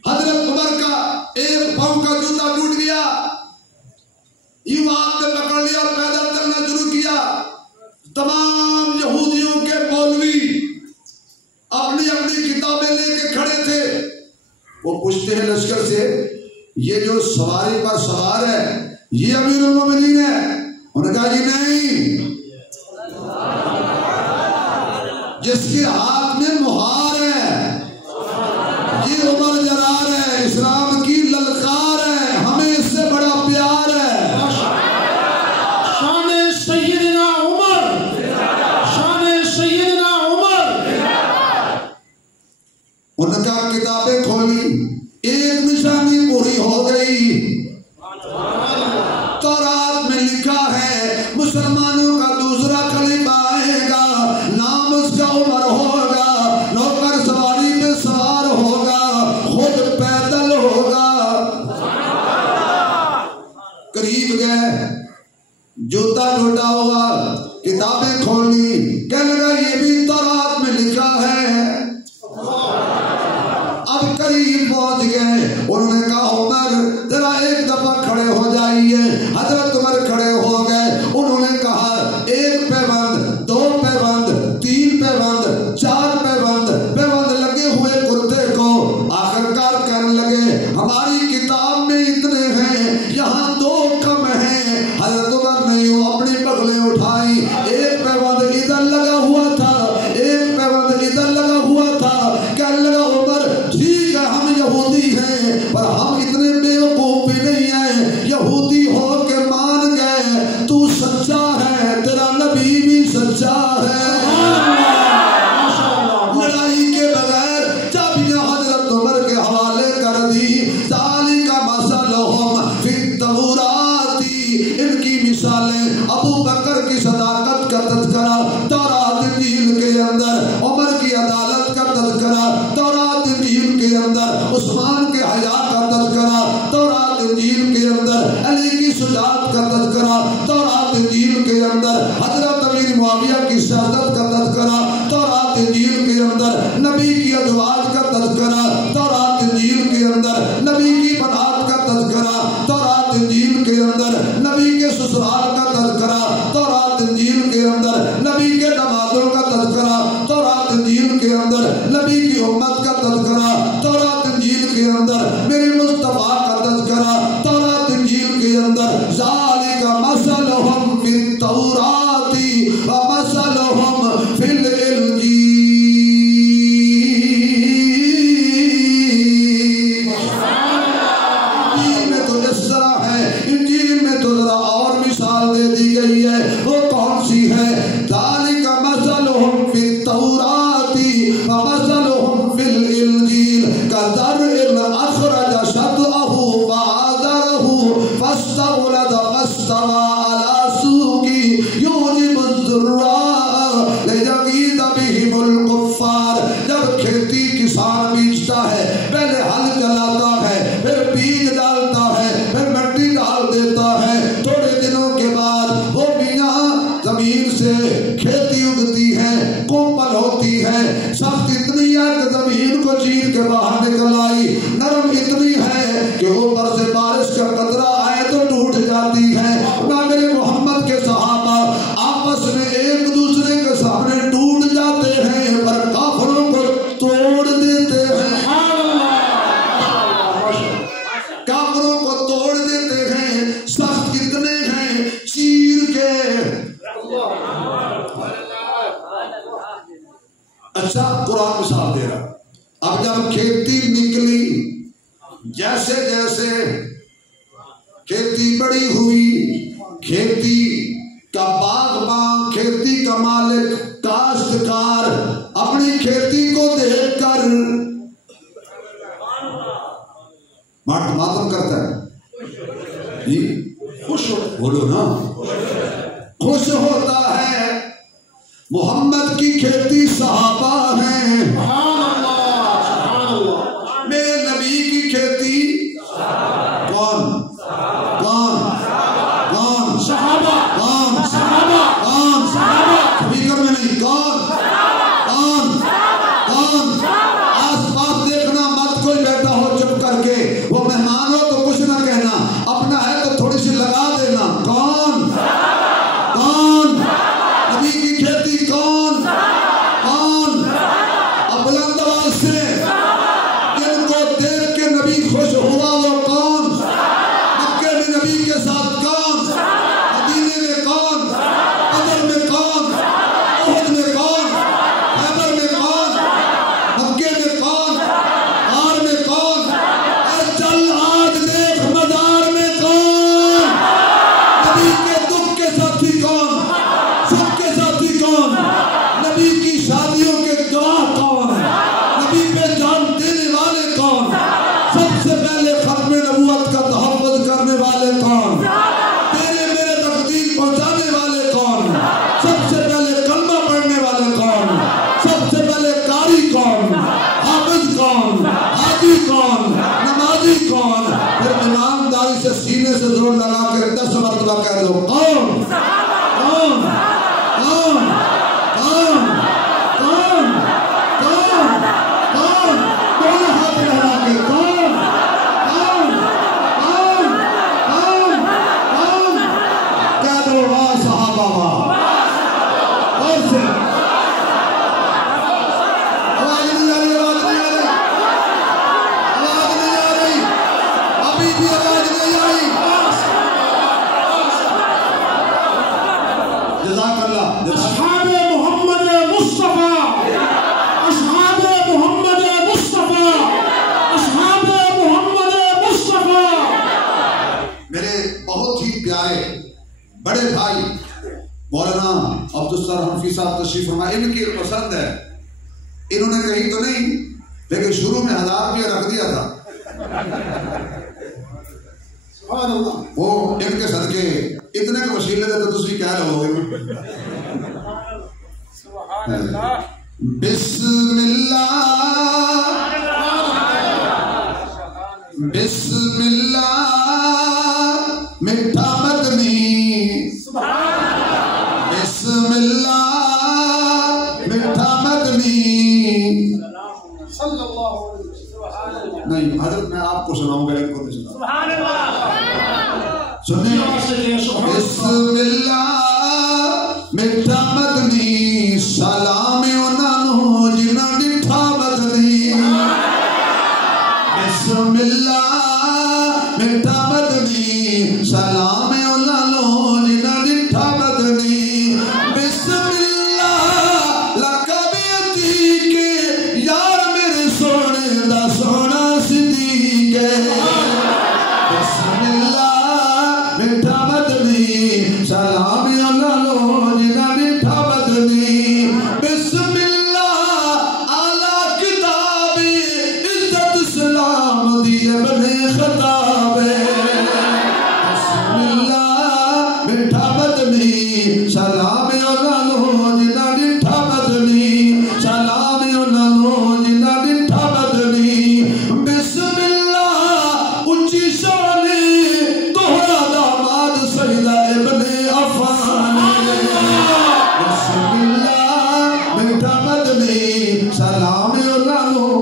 حضرت عمر کا ایک پاؤں کا جوتا ٹوٹ گیا, یوں ہاتھ میں پکڑ لیا اور پیدل چلنا شروع کیا. تمام یہودیوں کے مولوی اپنی اپنی کتابیں لے کے کھڑے تھے. وہ پوچھتے ہیں لشکر سے, یہ جو سواری پر سوار ہے یہ امیر المومنین ہے؟ انہوں نے کہا جی نہیں, جس کے ہاتھ میں مہار ہے یہ عمر جرار ہے, اسلام کی للکار ہے, ہمیں اس سے بڑا پیار ہے. شان سیدنا عمر, شان مسلمانوں کا دوسرا خلیفہ آئے گا، نام اس کا عمر ہوگا، نوکر سواری پہ سوار ہوگا، خود پیدل ہوگا۔ قریب گئے، جوتا ٹوٹا ہوا، کتابیں کھول لی، کہنے لگا یہ بھی تورات میں لکھا ہے۔ اب قریب پہنچ گئے، انہوں نے کہا عمر ذرا ایک دفعہ کھڑے ہو جائیے۔ حضرت عمر کھڑے ہو گئے، انہوں نے کہا ایک پیوند، دو پیوند، تین پیوند، چار پیوند، پیوند لگے ہوئے کرتے کو آخرکار کہنے لگے ہماری کتاب میں اتنے ہیں، یہاں دو کم ہیں۔ حضرت عمر نے یوں اپنی بغلیں اٹھائی، ایک پیوند ادھر لگا ہوا تھا، ایک پیوند ادھر لگا ہوا تھا۔ کہنے لگا عمر ٹھیک ہے ہم یہودی ہیں پر ہم اتنے بیوقوف بھی نہیں ہیں، یہودی ہو کے مان گئے، تو سچا ہے، تیرا نبی بھی سچا ہے۔ لڑائی کے بغیر چابیاں حضرت عمر کے حوالے کر دی۔ ذالک مثلہم فی التوراۃ، ان کی مثالیں ابو بکر کی صداقت کا تذکرہ تورات انجیل کے اندر، عمر کی عدالت کا تذکرہ تورات انجیل کے اندر، عثمان کے حیا کا تذکرہ تورات انجیل کے اندر، علی کی شجاعت کا تذکرہ تورات انجیل کے اندر، حضرت امیر معاویہ کی شہادت کا تذکرہ تورات انجیل کے اندر، نبی کی ازواج کا تذکرہ تورات انجیل کے اندر، نبی کی بنات کا تذکرہ تورات انجیل کے اندر، نبی کے سسرال کا تذکرہ تورات انجیل کے اندر، نبی کے دمادوں کا تذکرہ تورات انجیل کے اندر، نبی کی امت کا تذکرہ تورات انجیل کے اندر، میرے مصطفیٰ کا تذکرہ تورات انجیل کے اندر۔ ذالک مثلہم فی التوراۃ ومثلہم فی الانجیل۔ انجیل میں تو اس طرح ہے، انجیل میں تو ذرا اور مثال دے دی گئی ہے، وہ کون سی ہے؟ ذالک مثلہم فی التوراۃ ومثلہم فی الانجیل کزرع اخرج شطأہ فآزرہ فاستغلظ فاستوى علی سوقہ یعجب الزراء لیغیظ بہم الکفار۔ جب کھیتی کسان بیچتا ہے، پہلے ہل چلاتا ہے، پھر بیج ڈالتا ہے، پھر مٹی ڈال دیتا ہے، تھوڑے دنوں کے بعد وہ میاں زمین سے کھیتی اگتی ہے، کومل ہوتی ہے، سخت اتنی ہے کہ زمین کو چیر کے باہر نکل آئی، نرم اتنی ہے کہ اوپر سے بارش کا قطرہ آئے تو ٹوٹ جاتی ہے۔ میرے محمد کے صحابہ آپس میں ایک دوسرے کے سامنے ٹوٹ جاتے ہیں پر کافروں کو توڑ دیتے ہیں، کافروں کو توڑ دیتے ہیں، سخت کتنے ہیں چیر کے۔ اچھا قرآن مثال دے رہا، اب جب کھیتی نکلی، جیسے جیسے کھیتی بڑی ہوئی، کھیتی کا باغبان، کھیتی کا مالک، کاشتکار اپنی کھیتی کو دیکھ کر ماتم کرتا ہے، جی خوش ہو، بولو نا، خوش ہوتا ہے۔ محمد کی کھیتی صحابہ ہیں، میرے نبی کی کھیتی کون کون کون؟ صحابہ۔ کون؟ صحابہ۔ کون؟ صحابہ۔ سپیکر میں نہیں، کون کون کون؟ آس پاس دیکھنا مت، کوئی بیٹھا ہو چپ کر کے، وہ مہمان ہو تو کچھ نہ کہنا، اپنا ہے تو تھوڑی سی لگا دینا۔ کون کون؟ نبی کی کھیتی کون کون؟ اب بلند جزاک اللہ. اصحاب محمد مصطفیٰ، اصحاب محمد مصطفیٰ، اصحاب محمد مصطفیٰ. میرے بہت ہی پیارے بڑے بھائی مولانا عبدالستار حنفی صاحب تشریف فرمائے. ان کی پسند ہے، انہوں نے کہی تو نہیں لیکن شروع میں 1000 روپیہ رکھ دیا تھا. وہ ان کے صدقے اتنے کے وسیلے تھے تو تسی کہہ لو گے. بسم اللہ بسم اللہ میٹھا مدنی، بسم اللہ میٹھا مدنی. نہیں حضرت میں آپ کو سناؤں گا، ان کو نہیں سناؤں. سنیں بسم اللہ میٹھا مدنی، سلام انہوں جنہاں ڈٹھا مدنی. بسم اللہ میٹھا مدنی، سلام انہوں جنہاں ڈٹھا مدنی. بسم اللہ لقبیتی کے یار میرے سونے دا سونا صدیق ہے. بسم اللہ میٹھا مدنی، سلام انہوں جنہاں ڈٹھا مدنی. بسم اللہ اعلیٰ کتاب عزت سلام دی ابن خطاب. بسم اللہ میٹھا مدنی، سلام انہوں جنہاں ڈٹھا مدنی، سلام انہوں جنہاں ڈٹھا مدنی. بسم اللہ اچھی شان توہرا داماد سیدہ ابن عفان. بسم اللہ میٹھا مدنی، سلام انہوں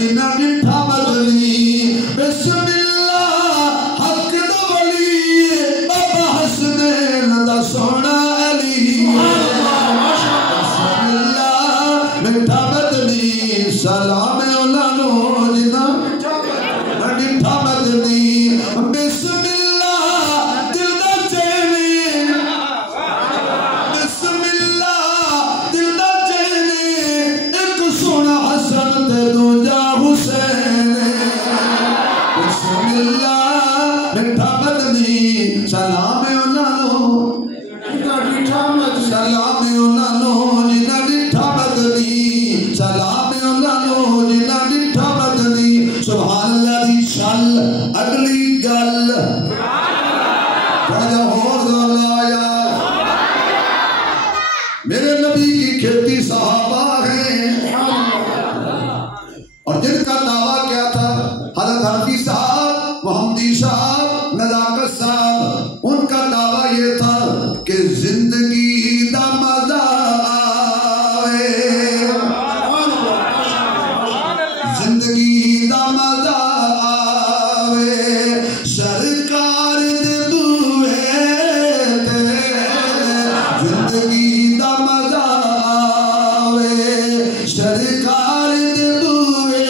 جنہاں ڈٹھا مدنی. بسم اللہ حق دا ولی بابا حسنین دا سونا علی. بسم اللہ میٹھا مدنی، سلام انہوں جنہاں ڈٹھا مدنی. بسم اللہ دل دا چین، بسم اللہ دل دا چین، ایک سونا حسن تے دوجا حسین. بسم اللہ میٹھا مدنی، سلام انہوں سلام انہوں جنہاں ڈٹھا مدنی، سلام انہوں جنہاں ڈٹھا مدنی. سبحان اللہ دی چل اگلی گل راجہ ہور اللہ یار. میرے نبی کی کھیتی صحابہ ہیں اور جن کا دعویٰ کیا تھا حضرت حنفی صاحب، محمدی صاحب، نزاکت صاحب، ان کا دعویٰ یہ تھا کہ زندگی دا مزہ آوے، زندگی دا مزہ آوے، سرکار دے دوے تے زندگی دا مزہ آوے، سرکار دے دوے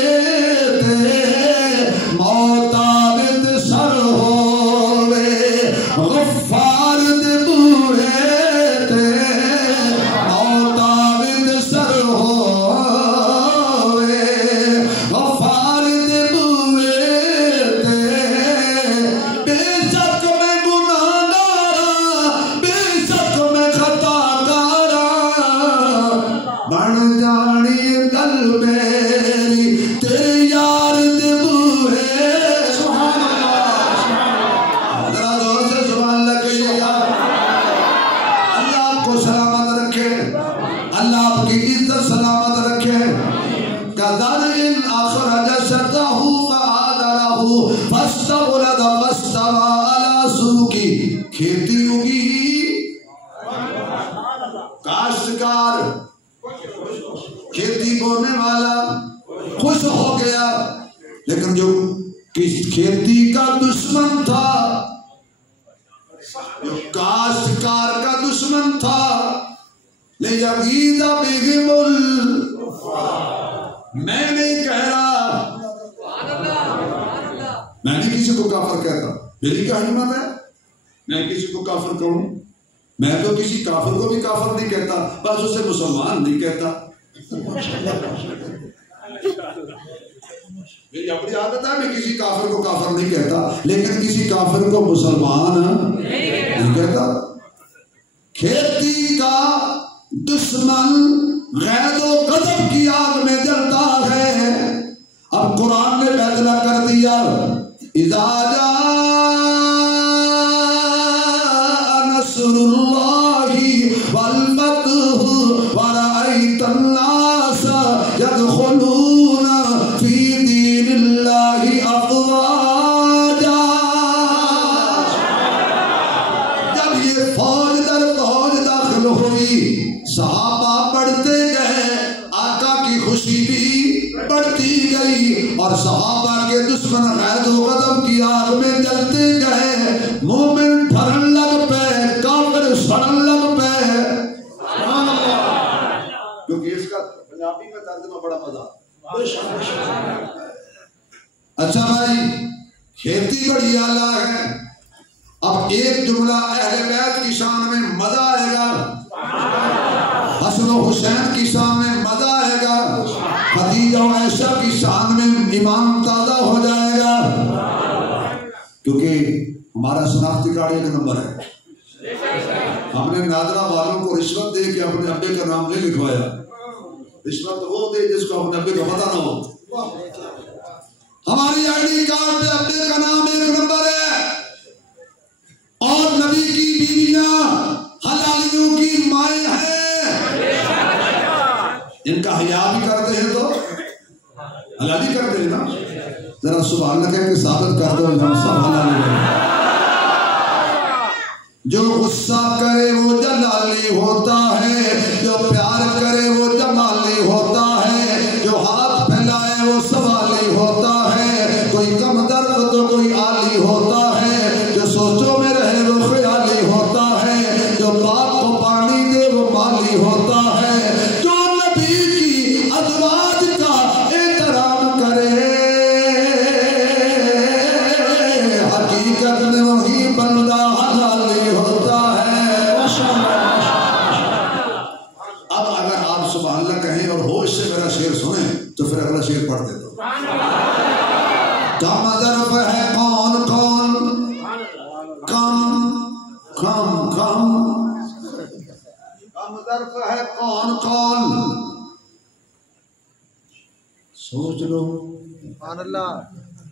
تے موت آوے تے سر ہووے، غفار دے دوے تے موت آوے تے سر ہووے، غفار دے دوے تے. بے شک میں گناہگاراں، بے شک میں خطاکاراں، بن جانی گل میری تیرے یار دے بوہے. سبحان اللہ، ذرا زور سے سبحان اللہ کہیے یار. اللہ آپ کو سلامت رکھے، اللہ آپ کی عزت سلامت رکھے. كذرء أخرج شطأه فآزره فاستغلظ فاستوى على سوقه. کھیتی اگی، کاشتکار کھیتی بونے والا خوش ہو گیا، لیکن جو کھیتی کا دشمن تھا، جو کاشتکار کا دشمن تھا، لِيَغِيظَ بِهِمُ میں نہیں کہہ رہا، میں نہیں کسی کو کافر کہتا، میری کیا ہمت ہے میں کسی کو کافر کہوں. میں تو کسی کافر کو بھی کافر نہیں کہتا، بس اسے مسلمان نہیں کہتا. میری اپنی عادت ہے، میں کسی کافر کو کافر نہیں کہتا، لیکن کسی کافر کو مسلمان نہیں کہتا. کھیتی کا دشمن غید و غضب کی آگ میں جلتا ہے. اب قرآن نے فیصلہ کر دیا، اذا جاء نصر اللہ والفتح ورأیت الناس يدخلون فی دین اللہ افواجا. جب یہ فوج در فوج داخل ہوئی، صحابہ بڑھتے گئے، آقا کی خوشی بھی بڑھتی گئی، اور صحابہ کے دشمن غید و غضب کی آگ میں جلتے گئے. مومن ڈھرن لگ پے، کافر سڑن لگ پے. کیونکہ اس کا پنجابی میں ترجمہ بڑا مزہ. اچھا بھائی، کھیتی بڑی اعلیٰ ہے. اب ایک جملہ اہل بیت کی شان میں مزہ آئے گا، حسن و حسین کی شان میں مزہ آئے گا، خدیجہ و عائشہ کی شان میں ایمان تازہ ہو جائے گا. کیونکہ ہمارا شناختی کارڈ ایک نمبر ہے. ہم نے نادرہ والوں کو رشوت دے کے اپنے ابے کا نام نہیں لکھوایا. رشوت وہ دے جس کو اپنے ابے کا پتہ نہ ہو. ہماری آئی ڈی کارڈ پہ ابے کا نام ایک نمبر ہے، اور نبی کی بیویاں حلالیوں کی مائیں ہیں. ان کا حیا بھی کرتے ہیں تو حلالی کرتے ہیں نا. ذرا سبحان اللہ کہہ کے ثابت کر دو ہم سب حلالی ہیں. جو غصہ کرے وہ جلالی ہوتا ہے، جو پیار کرے وہ جمالی ہوتا ہے، جو ہاتھ پھیلائے وہ سوالی ہوتا ہے. کوئی کم درد تو کوئی عالی ہوتا ہے، جو سوچوں میں رہے وہ خیالی ہوتا ہے، جو باپ کو پانی دے وہ مالی ہوتا ہے، جو نبی کی ازواج کا احترام کرے حقیقت میں وہی بندہ حلالی ہوتا ہے. اب اگر آپ سبحان اللہ کہیں اور ہوش سے میرا شعر سنیں تو پھر اگلا شعر پڑھ دیتا ہوں. کم ظرف ہے کون کون، کم کم کم کم ظرف ہے کون کون. سوچ لو. سبحان اللہ.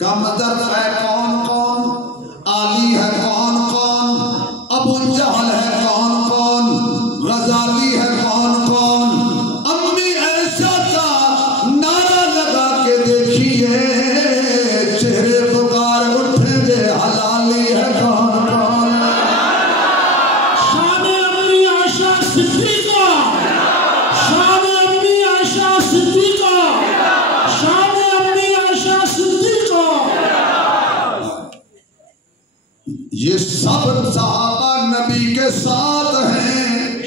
کم ظرف ہے کون کون، علی ہے کون کون، ابو جہل ہے کون کون، غزالی ہے کون کون. امی عائشہ کا نعرہ لگا کے دیکھیے، چہرے پکار اٹھیں گے حلالی ہے کون کون. شان امی عائشہ صدیقہ، شان امی عائشہ صدیقہ، شان امی عائشہ صدیقہ. یہ سب صحابہ نبی کے ساتھ ہیں.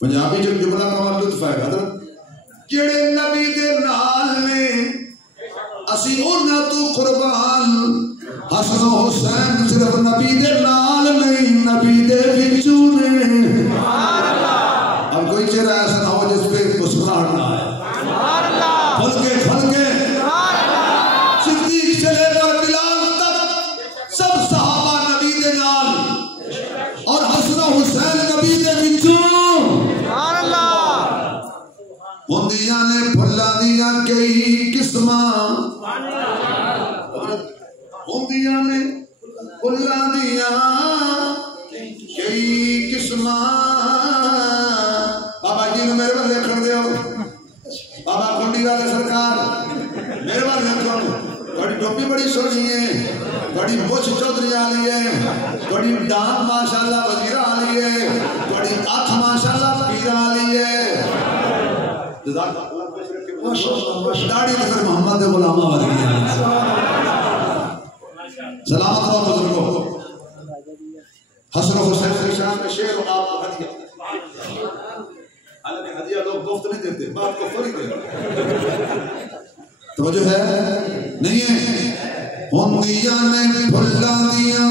پنجابی جو جملہ کا لطف ہے حضرت، جڑے نبی دے نال نے اسی انہاں تو قربان. حسن و حسین صرف نبی دے نال نہیں، نبی دے وچوں نے. اب کوئی چہرہ ایسا نہ ہو جس پہ مسکراہٹ نہ آئے. کھل کے کھل کے صدیق چلے پر بلال تک سب صحابہ نبی دے نال، اور حسن و حسین نبی دے وچوں. ہوندیاں نے پھلاں دیاں کئی قسماں، ہوندیاں نے پھلاں دیاں کئی قسماں. بابا جی نے میرے بل دیکھن دیو، بابا کنڈی والے سرکار میرے بل دیکھو. بڑی ٹوپی بڑی سونی ہے، بڑی مچھ چودھری والی ہے، بڑی ڈانٹ ماشاءاللہ وزیر والی ہے، بڑی اکھ ماشاءاللہ پیر والی ہے. داڑھی نظر محمد غلامہ والی ہے. سلامت رہو بزرگوں. حسن و حسین کی شان میں شعر و آپ کو ہدیہ. حالانکہ ہدیہ لوگ مفت نہیں دیتے، باپ کو فری دیتے. توجہ ہے نہیں ہے. ہوندیاں نے پھلاں دیاں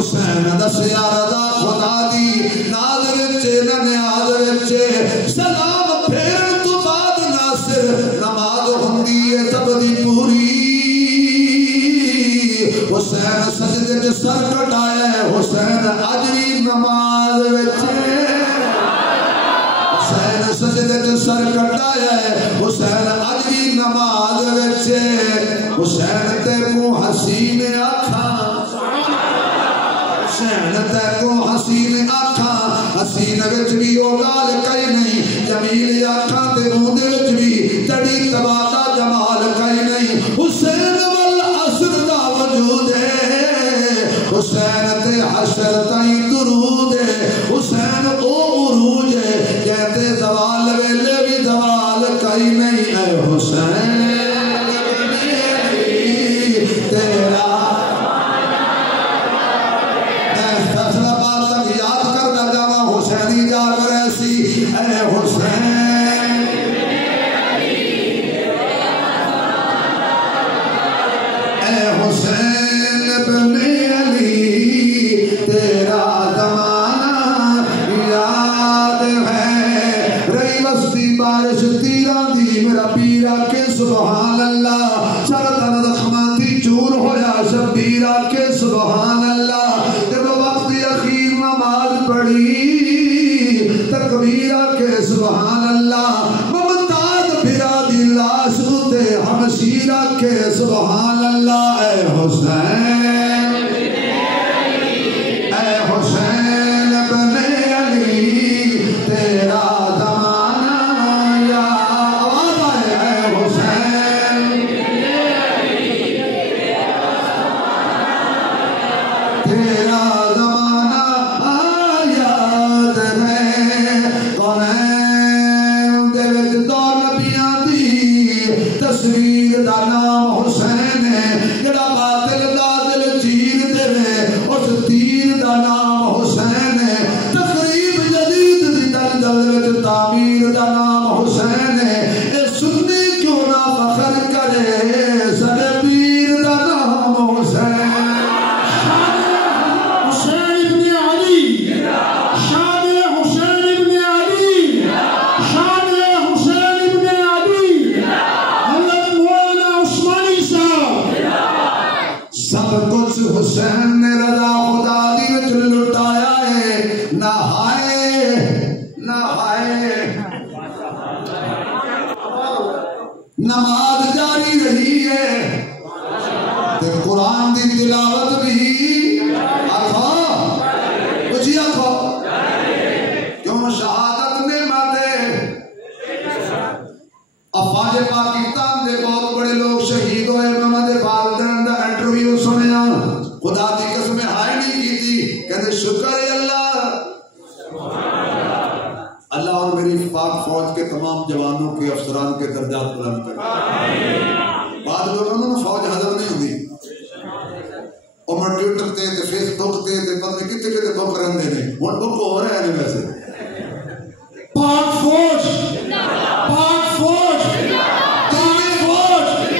حسین دسیا رضا خدا دی ناز وچے نہ نیاز وچے سلام پھیرن تو بعد ناصر نماز ہوندی ہے سب دی پوری حسین سجدے چ سر کٹایا ہے حسین اج وی نماز وچے حسین سجدے چ سر کٹایا ہے حسین اج وی نماز وچے حسین تے کو حسین آکھاں حسین تے کو حسین آکھاں حسین وچ بھی او گال کئی نہیں جمیل آکھاں تے اودے وچ بھی تڑی تباتا جمال کئی نہیں حسین والعصر دا وجود ہے حسین تے حشر تائیں درود ہے حسین او عروج ہے کہتے زوال ویلے بھی زوال کئی نہیں اے حسین تیرا میں فیصلہ بات تک یاد کرنا جاواں حسینی جا کر ایسی اے حسین اے حسین ابن علی تیرا زمانہ یاد ہے رہی وسطی بارش تیرا دی میرا پیرا کے سبحان اللہ سرطان رحمان دی چور ہویا شبیرہ کے سبحان اللہ جب وقت اخیر نماز پڑھی تکبیرہ کے سبحان اللہ ممتاز پھرا دی لاش ہوتے ہمشیرہ کے سبحان اللہ اے حسین اے حسین ابن علی تیرا زمانہ یا آواز آئے اے حسین تیرا زمانہ یاد ہے قرآن دے وچ دو نبیاں دی تصویر دا نام حسین ہے جڑا باطل دا دل چیر دے اس تیر دا نام حسین ہے تقریب جدید دی دل وچ تعمیر دا نام حسین ہے اے سنی کیوں نہ فخر کرے سارے پیر دا نام حسین حسین ابن علی شان حسین ابن علی شان حسین ابن علی حضرت مولانا عثمانی صاحب سب کچھ حسین نے رضا خدا دی وچ لٹایا ہے نہ ہائے نماز جاری رہی ہے تے قرآن دی تلاوت بھی آخو کچھ آخو کیوں شہادت نعمت ہے افواج پاکستان دے بہت بڑے لوگ شہید ہوئے محمد والدین دا انٹرویو سنیا خدا دی قسم ہائے نہیں کی تھی کہتے شکر ہے اللہ اللہ اور میری پاک فوج کے تمام جوانوں کے افسران کے درجات بلند کرے بعد لوگوں نے فوج حضر نہیں ہوتی اور ٹویٹر تے فیس بک تے پتہ کتے کتے بک رہندے نے ہن بک ہو رہے ہیں ویسے پاک فوج پاک فوج پاک فوج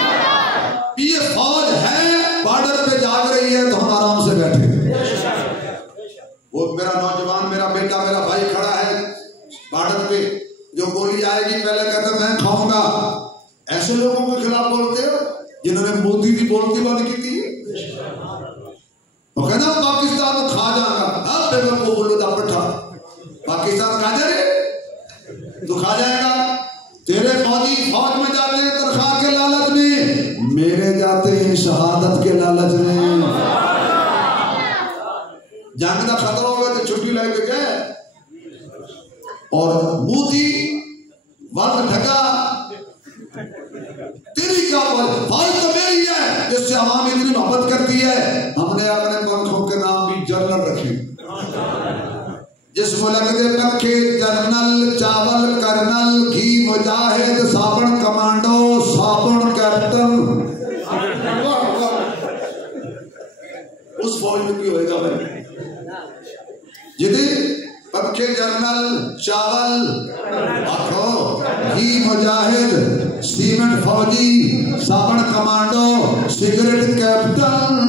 یہ فوج ہے بارڈر پہ جاگ رہی ہے تو ہم آرام سے بیٹھے وہ میرا نوجوان میرا بیٹا میرا بھائی کھڑا ہے بارڈر پہ جو گولی آئے گی پہلے کہتا میں کھاؤں گا ایسے لوگوں کے خلاف بولتے ہو جنہوں نے مودی کی بولتی بند کی تھی وہ کہنا پاکستان کو کھا جائے گا اب بے کو بولو دا پٹھا پاکستان کھا جائے تو کھا جائے گا تیرے فوجی فوج میں جاتے ہیں تنخواہ کے لالچ میں میرے جاتے ہیں شہادت کے لالچ میں جنگ کا خطرہ ہوگا تو چھٹی لے کے گئے اور مودی وقت ڈھکا تیری کیا فوج تو میری ہے جس سے عوام اتنی محبت کرتی ہے ہم نے اپنے پنکھوں کے نام بھی جنرل رکھے جس ملک دے پنکھے جنرل چاول کرنل گھی مجاہد صابن کمانڈو صابن کیپٹن اس فوج میں کی ہوئے گا بھائی جدی پنکھے جنرل چاول آکھو گھی مجاہد سیمنٹ فوجی صابن کمانڈو سگریٹ کیپٹن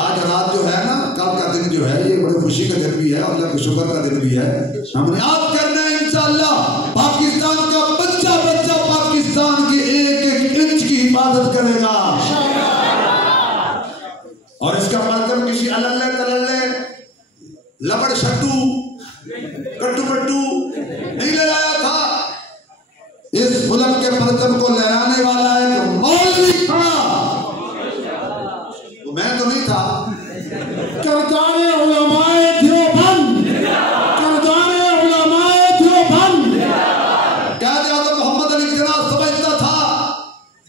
آج رات جو ہے نا، کل کا دن جو ہے یہ بڑی خوشی کا دن بھی ہے، اللہ کے شکر کا دن بھی ہے. ہم نے یاد کرنا ہے انشاءاللہ پاکستان کا بچہ بچہ پاکستان کی ایک ایک انچ کی حفاظت کرے گا. اور اس کا مطلب کسی اللہ تللے لبڑ شٹو کٹو کٹو نہیں لڑایا تھا. اس ملک کے پرچم کو لہرانے والا ایک مولوی تھا، تو میں تو نہیں تھا. کردار علماء دیوبند، کردار علماء دیوبند. قائد اعظم محمد علی جناح سمجھتا تھا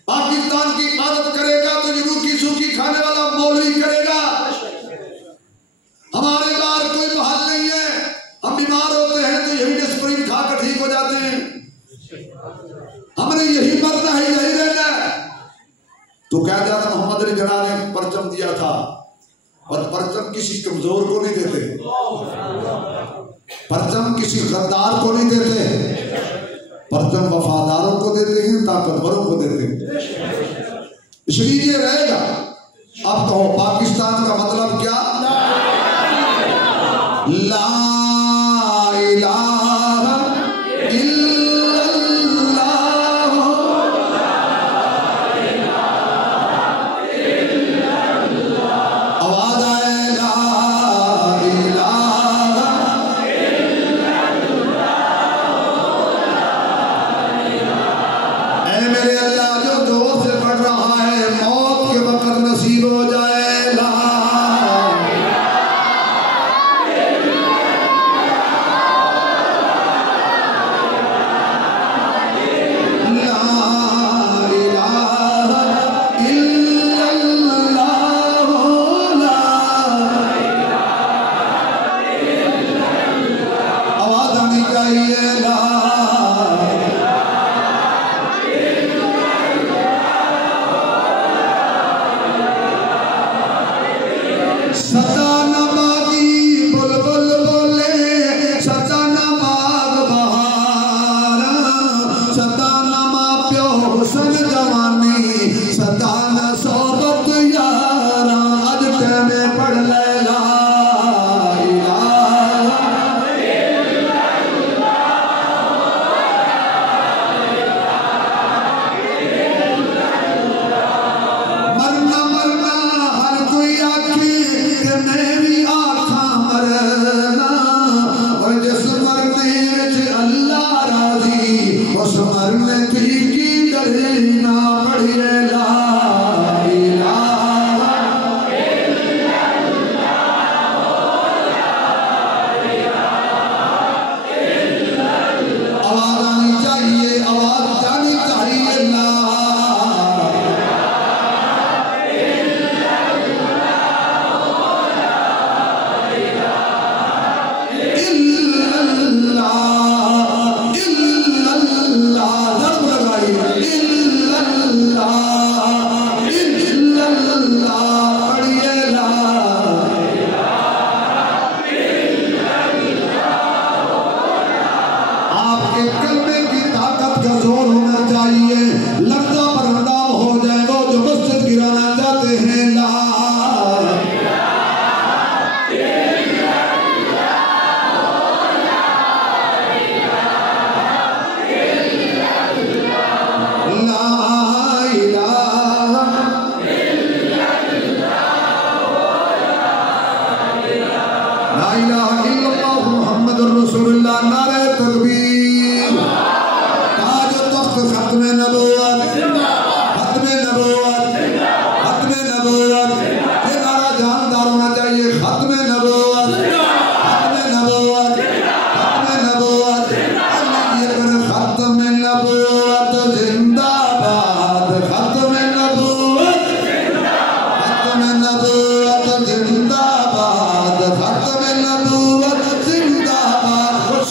پاکستان کی حفاظت کرے گا تو یہ روکی سوکھی کھانے والا مولوی کرے گا. ہمارے باہر کوئی محل نہیں ہے، ہم بیمار ہوتے ہیں تو یہی ڈسپرین کھا کر ٹھیک ہو جاتے ہیں. ہم نے یہی مرنا ہے، یہی رہنا ہے. تو قائد اعظم محمد علی جناح نے پرچم دیا تھا، اور پرچم کسی کمزور کو نہیں دیتے، پرچم کسی غدار کو نہیں دیتے، پرچم وفاداروں کو دیتے ہیں، طاقتوروں کو دیتے ہیں. اس لیے یہ رہے گا. اب کہو پاکستان کا مطلب کیا؟ لا الہ الا اللہ. آواز آئے لا الہ اے میرے اللہ جو دور سے پڑھ رہا ہے موت کے وقت نصیب ہو جائے. لا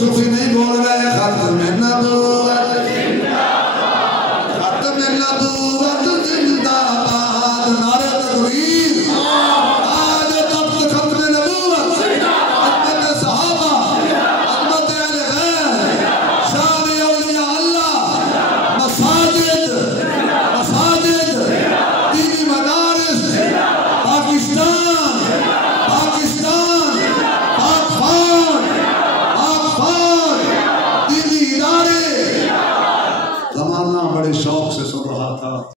صوفی نہیں بول رہے ختم نبوت